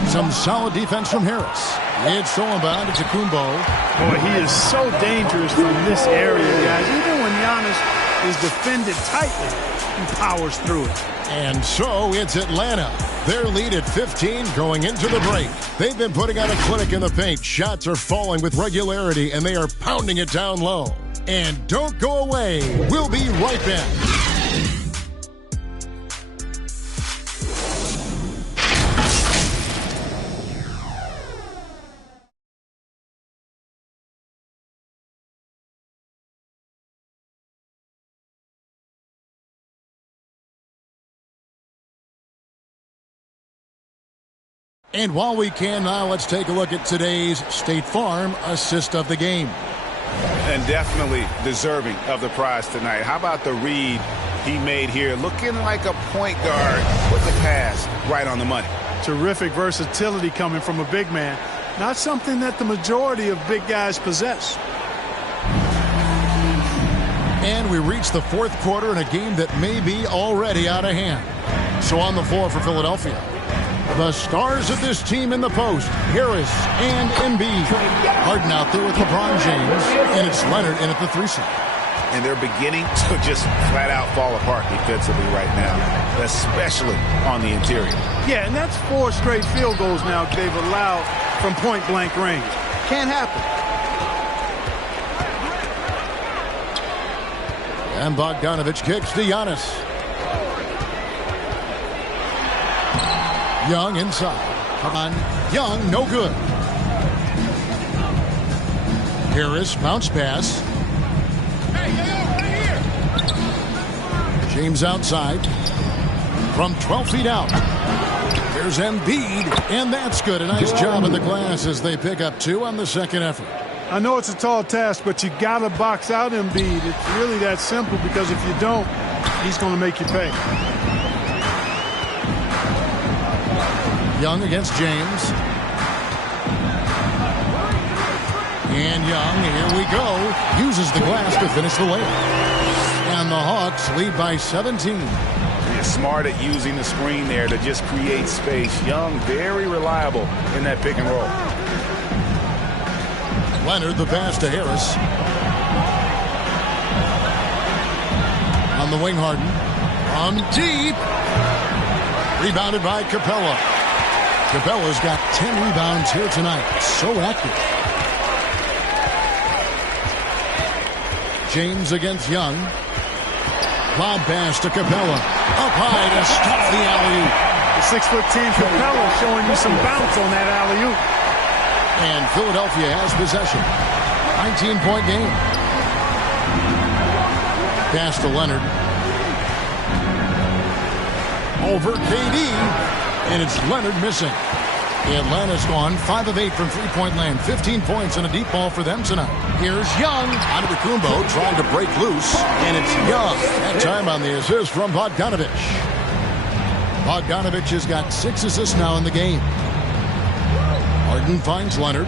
Some solid defense from Harris. It's stolen by Kumbo. Boy, he is so dangerous from this area, guys. Even when Giannis is defended tightly, he powers through it. And so it's Atlanta. Their lead at 15 going into the break. They've been putting on a clinic in the paint. Shots are falling with regularity, and they are pounding it down low. And don't go away. We'll be right back. And while we can now, let's take a look at today's State Farm assist of the game. And definitely deserving of the prize tonight. How about the read he made here? Looking like a point guard with the pass right on the money. Terrific versatility coming from a big man. Not something that the majority of big guys possess. And we reach the fourth quarter in a game that may be already out of hand. So on the floor for Philadelphia, the stars of this team in the post, Harris and Embiid. Harden out there with LeBron James, and it's Leonard in at the 3 slot. And they're beginning to just flat out fall apart defensively right now, especially on the interior. Yeah, and that's 4 straight field goals now they've allowed from point-blank range. Can't happen. And Bogdanovich kicks to Giannis. Young inside. Come on. Young, no good. Harris, bounce pass. James outside. From 12 feet out. There's Embiid, and that's good. A nice job in the glass as they pick up 2 on the second effort. I know it's a tall task, but you got to box out Embiid. It's really that simple, because if you don't, he's going to make you pay. Young against James. And Young, here we go, uses the glass to finish the layup. And the Hawks lead by 17. He's smart at using the screen there to just create space. Young, very reliable in that pick and roll. Leonard, the pass to Harris. On the wing, Harden. From deep. Rebounded by Capella. Capella's got 10 rebounds here tonight. So active. James against Young. Lob pass to Capella. Up high to stop the alley-oop. The 6'10" Capella showing you some bounce on that alley-oop. And Philadelphia has possession. 19-point game. Pass to Leonard. Over KD. And it's Leonard missing. Atlanta's gone 5 of 8 from three-point land. 15 points and a deep ball for them tonight. Here's Young. Antetokounmpo trying to break loose. And it's Young. That time on the assist from Bogdanovic. Bogdanovic has got 6 assists now in the game. Harden finds Leonard.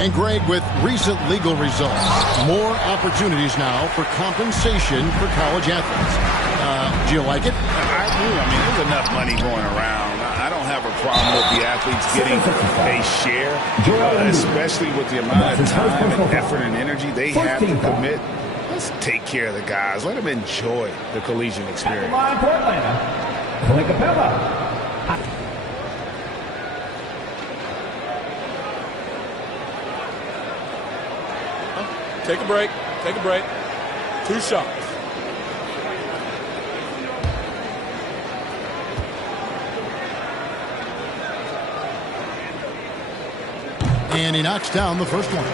And Greg, with recent legal results, more opportunities now for compensation for college athletes. Do you like it? I do. I mean, there's enough money going around. I don't have a problem with the athletes getting a share, especially with the amount of time and effort and energy they have to commit. Let's take care of the guys. Let them enjoy the collegiate experience. Take a break. Take a break. 2 shots. And he knocks down the first one.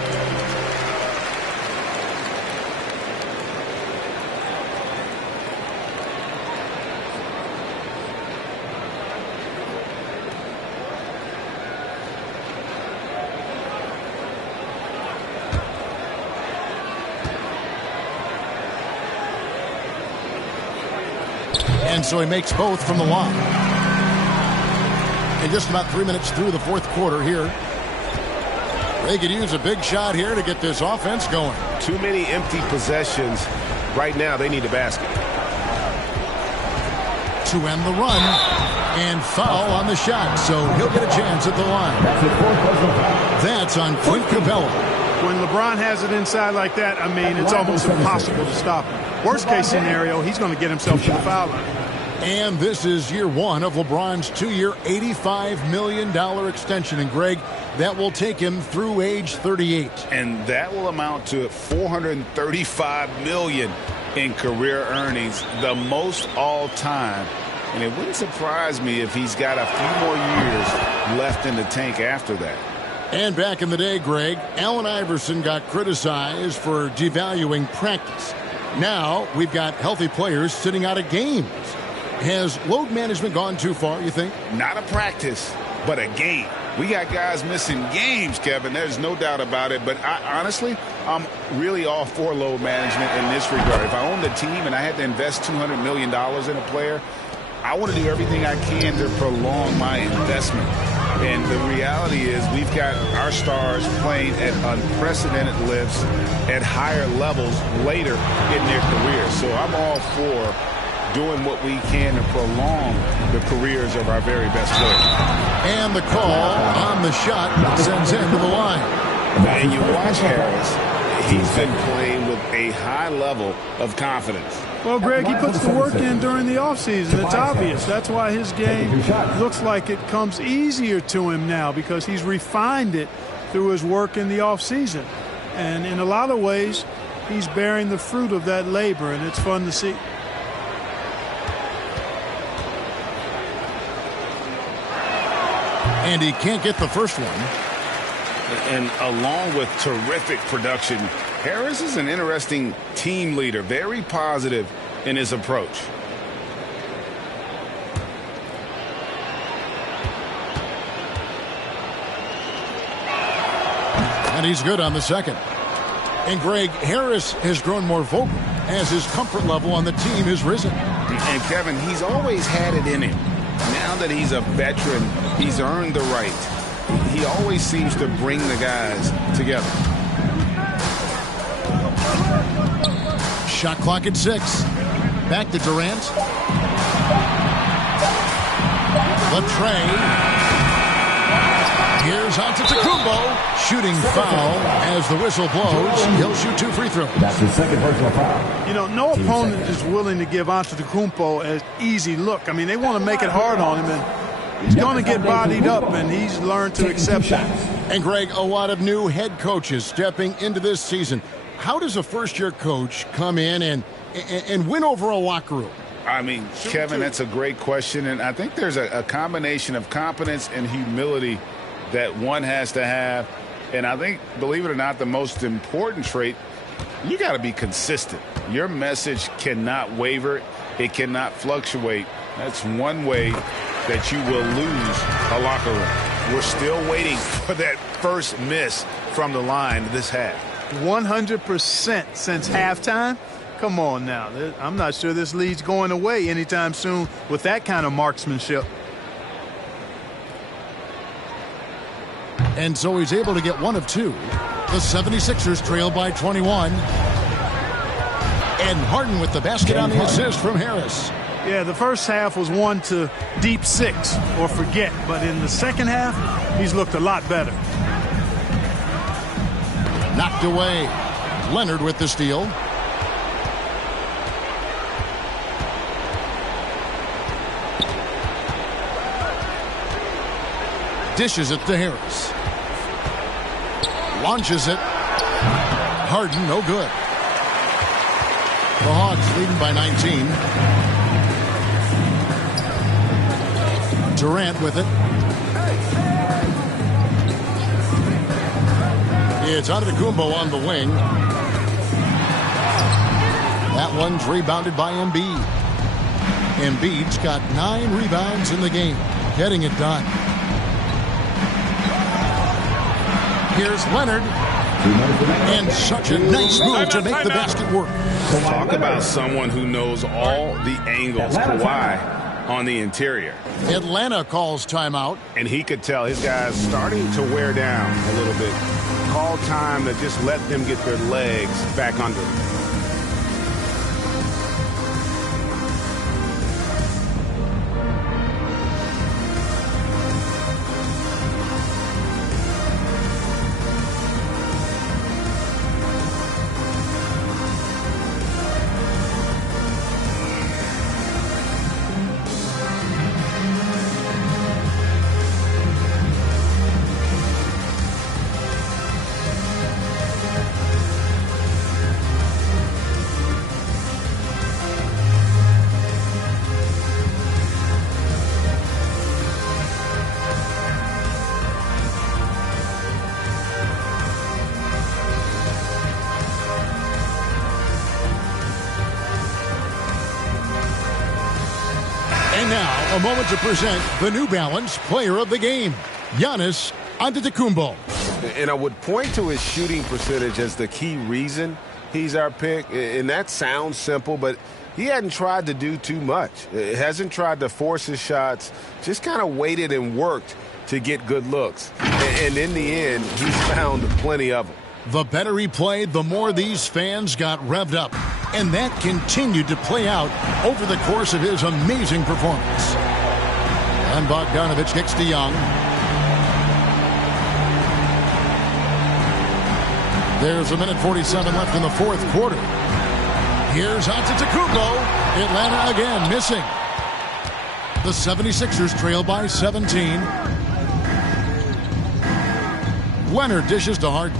And so he makes both from the line. And just about 3 minutes through the fourth quarter here. They could use a big shot here to get this offense going. Too many empty possessions. Right now, they need a basket. To end the run. And foul on the shot. So he'll get a chance at the line. That's on Clint Capella. When LeBron has it inside like that, I mean, it's almost impossible to stop him. Worst case scenario, he's going to get himself to the foul line. And this is year 1 of LeBron's 2-year, $85 million extension. And, Greg, that will take him through age 38. And that will amount to $435 million in career earnings, the most all time. And it wouldn't surprise me if he's got a few more years left in the tank after that. And back in the day, Greg, Allen Iverson got criticized for devaluing practice. Now we've got healthy players sitting out of games. Has load management gone too far, you think? Not a practice, but a game. We got guys missing games, Kevin. There's no doubt about it. But honestly, I'm really all for load management in this regard. If I owned a team and I had to invest $200 million in a player, I want to do everything I can to prolong my investment. And the reality is we've got our stars playing at unprecedented lifts at higher levels later in their careers. So I'm all for doing what we can to prolong the careers of our very best players. And the call on the shot sends him to the line. And you watch Harris, he's been playing with a high level of confidence. Well, Greg, he puts the work in during the offseason. It's obvious. That's why his game looks like it comes easier to him now, because he's refined it through his work in the offseason. And in a lot of ways, he's bearing the fruit of that labor, and it's fun to see. And he can't get the first one. And along with terrific production, Harris is an interesting team leader, very positive in his approach. And he's good on the second. And Greg, Harris has grown more vocal as his comfort level on the team has risen. And Kevin, he's always had it in him. Now that he's a veteran, he's earned the right. He always seems to bring the guys together. Shot clock at 6. Back to Durant. The tray. Here's Antetokounmpo. Shooting foul as the whistle blows. He'll shoot 2 free throws. That's his second personal foul. You know, no opponent is willing to give Antetokounmpo an easy look. I mean, they want to make it hard on him, and he's going to get bodied up, and he's learned to accept that. And Greg, a lot of new head coaches stepping into this season. How does a first-year coach come in and win over a locker room? I mean, Kevin, that's a great question, and I think there's a combination of competence and humility that one has to have. And I think, believe it or not, the most important trait, you got to be consistent. Your message cannot waver. It cannot fluctuate. That's one way that you will lose a locker room. We're still waiting for that first miss from the line this half. 100% since halftime? Come on now. I'm not sure this lead's going away anytime soon with that kind of marksmanship. And so he's able to get 1 of 2. The 76ers trail by 21. And Harden with the basket on the assist from Harris. Yeah, the first half was 1 to deep 6 or forget. But in the second half, he's looked a lot better. Knocked away. Leonard with the steal. Dishes it to Harris. Launches it. Harden, no good. The Hawks leading by 19. Durant with it. It's Antetokounmpo on the wing. That one's rebounded by Embiid. Embiid's got 9 rebounds in the game, getting it done. Here's Leonard. And such a nice move to make the basket work. Talk about someone who knows all the angles. Kawhi on the interior. Atlanta calls timeout. And he could tell his guys starting to wear down a little bit. Call time to just let them get their legs back under them. And now, a moment to present the New Balance Player of the Game, Giannis Antetokounmpo. And I would point to his shooting percentage as the key reason he's our pick. And that sounds simple, but he hadn't tried to do too much. He hasn't tried to force his shots, just kind of waited and worked to get good looks. And in the end, he's found plenty of them. The better he played, the more these fans got revved up. And that continued to play out over the course of his amazing performance. And Bogdanovich kicks to Young. There's 1:47 left in the fourth quarter. Here's Antetokounmpo. Atlanta again missing. The 76ers trail by 17. Leonard dishes to Harden.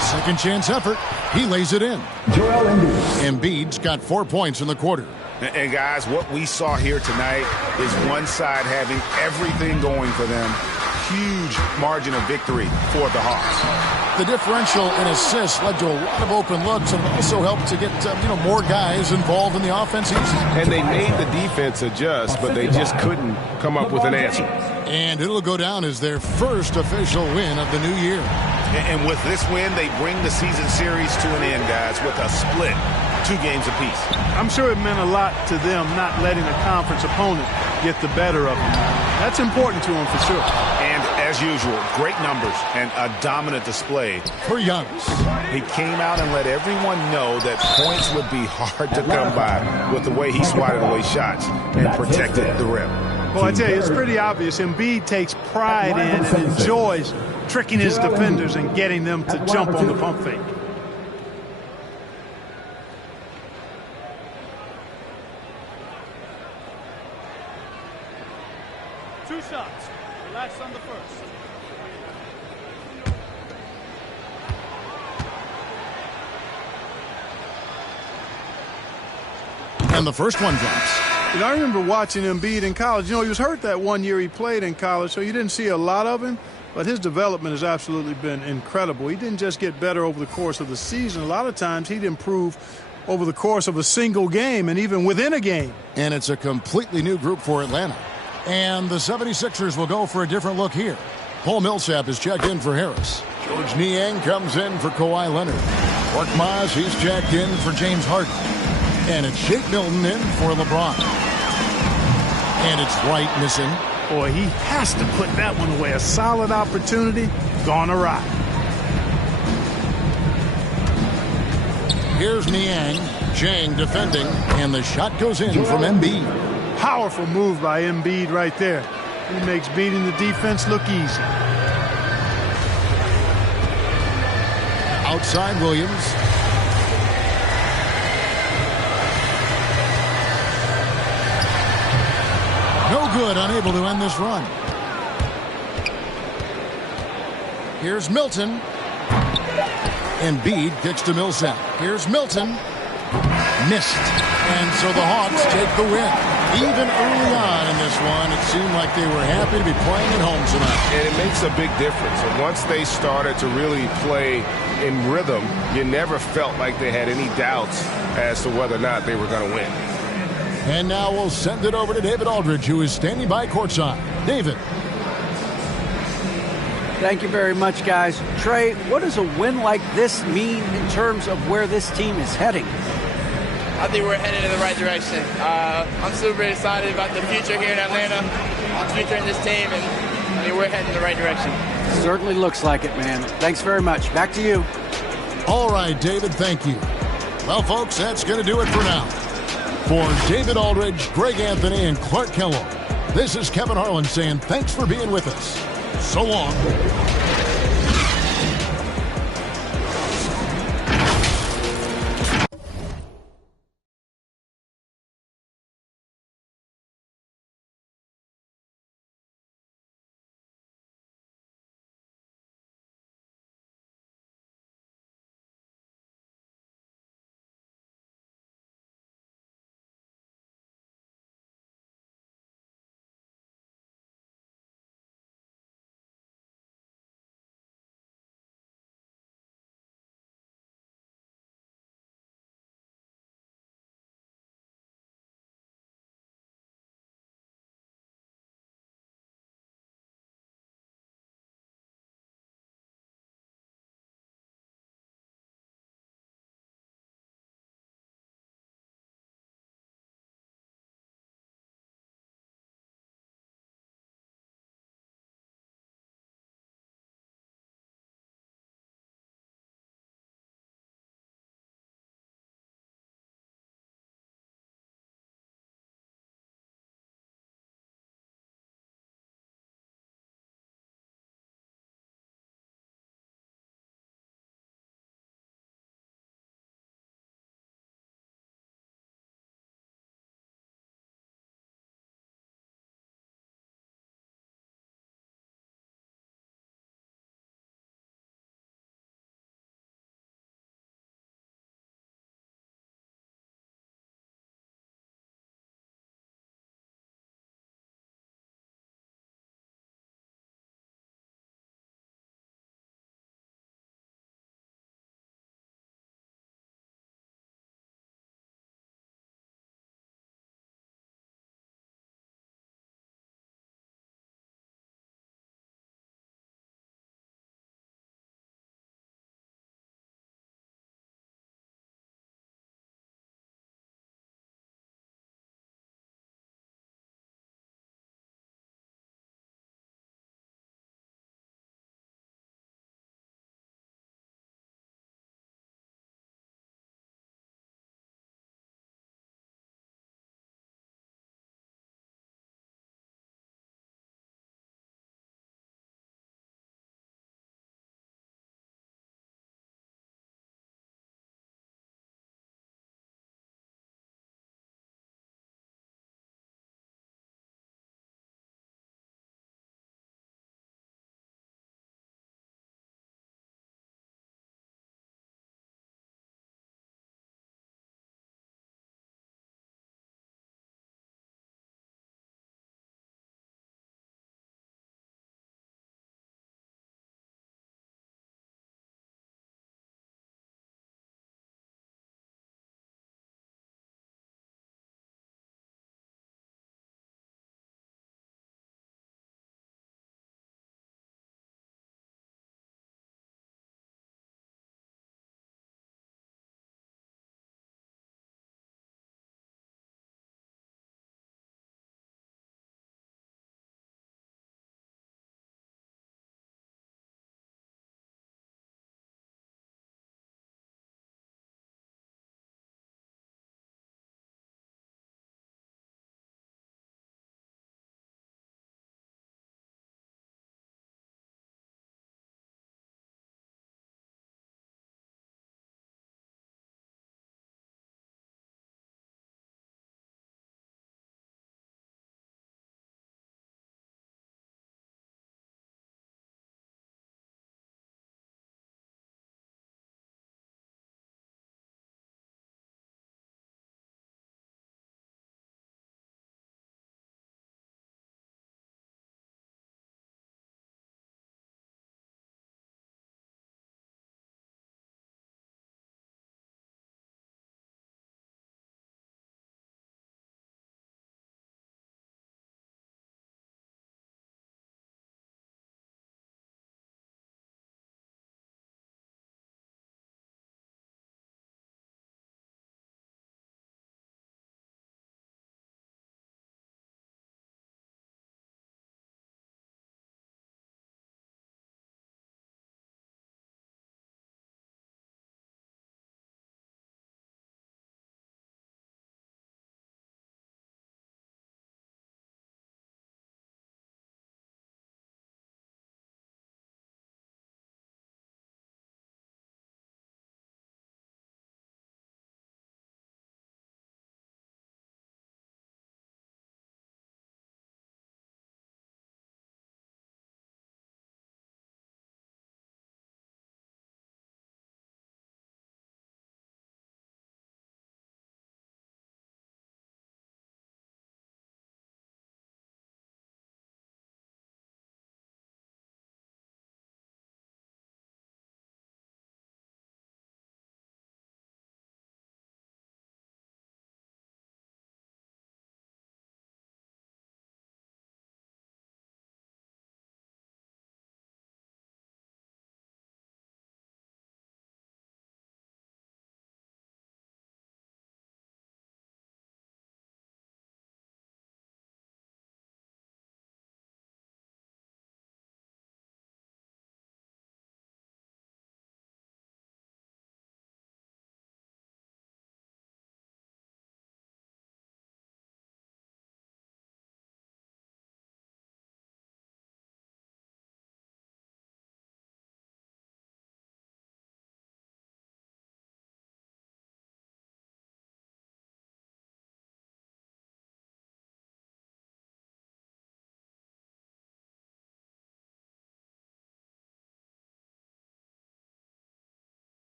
Second chance effort. He lays it in. Joel Embiid. Embiid's got 4 points in the quarter. And guys, what we saw here tonight is one side having everything going for them, huge margin of victory for the Hawks. The differential in assists led to a lot of open looks and also helped to get more guys involved in the offense easy. And they made the defense adjust, but they just couldn't come up with an answer. And it'll go down as their first official win of the new year. And with this win, they bring the season series to an end, guys, with a split, 2 games apiece. I'm sure it meant a lot to them not letting a conference opponent get the better of them. That's important to them for sure. And as usual, great numbers and a dominant display for Giannis. He came out and let everyone know that points would be hard to come by with the way he swatted away shots and protected the rim. Well, I tell you, it's pretty obvious. Embiid takes pride in and enjoys tricking his defenders and getting them to jump on the pump fake. Two shots. Relax on the first. And the first one drops. I remember watching Embiid in college. He was hurt that one year he played in college, so you didn't see a lot of him. But his development has absolutely been incredible. He didn't just get better over the course of the season. A lot of times he'd improve over the course of a single game and even within a game. And it's a completely new group for Atlanta. And the 76ers will go for a different look here. Paul Millsap is checked in for Harris. George Niang comes in for Kawhi Leonard. Korkmaz, he's checked in for James Harden. And it's Shake Milton in for LeBron. And it's Wright missing. Boy, he has to put that one away. A solid opportunity gone awry. Here's Niang. Chang defending. And the shot goes in from Embiid. Powerful move by Embiid right there. He makes beating the defense look easy. Outside Williams. No good, unable to end this run. Here's Milton. Embiid kicks to Millsap. Here's Milton. Missed. And so the Hawks take the win. Even early on in this one, it seemed like they were happy to be playing at home tonight. And it makes a big difference. And once they started to really play in rhythm, you never felt like they had any doubts as to whether or not they were going to win. And now we'll send it over to David Aldridge, who is standing by courtside. David. Thank you very much, guys. Trey, what does a win like this mean in terms of where this team is heading? I think we're headed in the right direction. I'm super excited about the future here in Atlanta, the future in this team, and I think we're heading in the right direction. Certainly looks like it, man. Thanks very much. Back to you. All right, David, thank you. Well, folks, that's going to do it for now. For David Aldridge, Greg Anthony, and Clark Kellogg, this is Kevin Harlan saying thanks for being with us. So long.